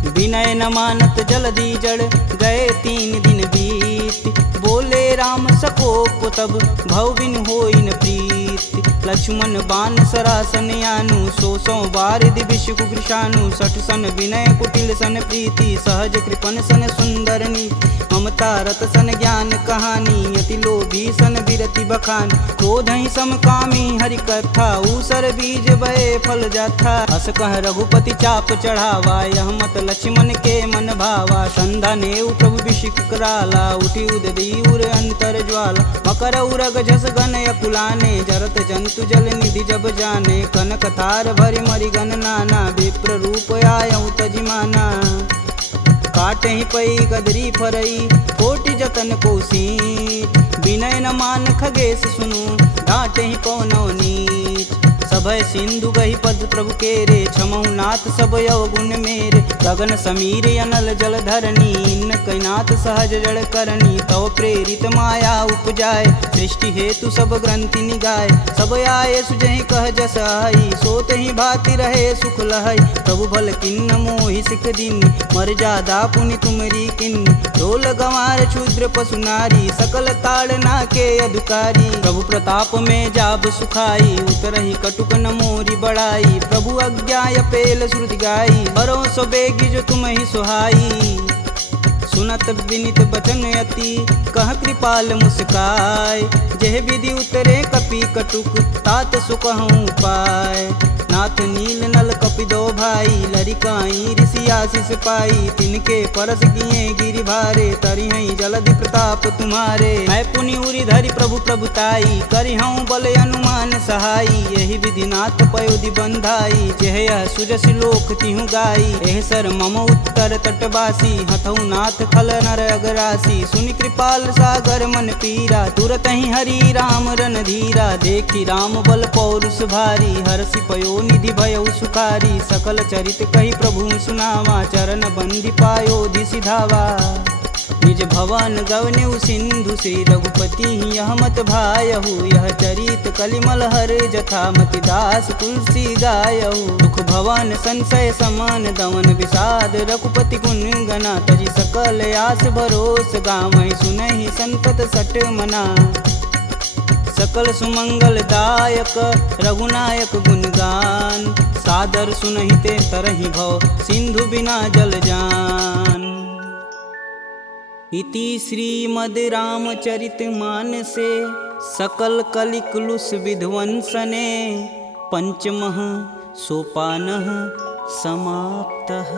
विनय न मानत जलधि जड़, गए 3 दिन बीत। बोले राम सकोप तब, भव बिन होई न प्रीत। लक्ष्मण बान सरासन यानु, 100 बार दिविश कुकृशानु। 60 सन विनय कुटिल सन प्रीति, सहज कृपन सन सुंदर नीति। ममता रत सन ज्ञान कहानी, अति लोभी सन विरति बखान। क्रोधहि समकामी हरि कथा, ऊसर बीज बए फल जाथा। अस कह रघुपति चाप चढ़ावा, यह मत लक्ष्मण के मन भावा। संधा नेउ प्रभु बिषिक कराला, उठी उददी उर अंतर ज्वाला। मकर उरग झस गन अकुलाने, जरत जंतु जल निधि जब जाने, कनक तार भरि मरिगन नाना, विप्र रूप आयऊ तजिमाना। काटे ही पई गदरी फरई, कोटि जतन कोसी, विनय न मान खगेश सुनु, डांटे ही पवनौ नीच। सभय सिंधु गही पद प्रभु केरे, छमहु नाथ सब अवगुण मेरे। गगन समीर अनल जल धरनी, इन कैनाथ सहज जड़ करनी। तव प्रेरित माया उपजाय, सृष्टि हेतु सब ग्रंथि निगाय। सब आये सुजहि कह जस आई, सोत ही भाति रहे सुख लहै। प्रभु भल किन्न मोहि सिख दीनी, मर्यादा पुनि तुमरी किन्नी। ढोल गंवार क्षुद्र पशु नारी, सकल ताड़ना के अधिकारी। प्रभु प्रताप में जाब सुखाई, उतरहि कटुक न मोरी बड़ाई। प्रभु अज्ञा पेल श्रुति गाई, बरो सो बेगी जो तुम ही सुहाई। सुनत विनित बचन अति, कह कृपाल मुस्काय। जेह विधि उतरे कपि कटुक, तात सुकहूँ पाय। नाथ नील नल कपि दो भाई, लरिकाई ऋषि आशीष पाई। तिनके परस किए गिरि भारे, तरिहै जलधि प्रताप तुम्हारे। मैं पुनि उरि धरि प्रभु प्रभुताई, करिहऊँ बल अनुमान सहाई। यही विधि नाथ पयोधि बंधाई, जेह यह सुजस लोक तिहु गाई। एह सर मम उत्तर तटवासी, हथऊ नाथ खल नर अगरासी। सुनि कृपाल सागर मन पीरा, तुरत ही हरि राम रन धीरा। देखी राम बल पौरुष भारी, हरषि पयो निधि भयउ सुखारी। सकल चरित कही प्रभु सुनावा, चरण बंदी पायोधि सिधावा। निज भवन गवनेउ सिंधु, श्री रघुपति यह मत भायहु। यह चरित कलिमल हर जथा, मति दास तुलसी गायहु। दुख भवन संशय समान, दमन विषाद रघुपति गुण गना। तजि सकल आस भरोस, गावहि सुनहि संतत सट मना। सकल सुमंगल दायक रघुनायक गुणगान, सादर सुनहि ते तरहि भव, सिंधु बिना जल जान। इति श्रीमद् रामचरित मानसे, सकल कलिकुलुष विध्वंसने। पंचमः सोपानः समाप्तः।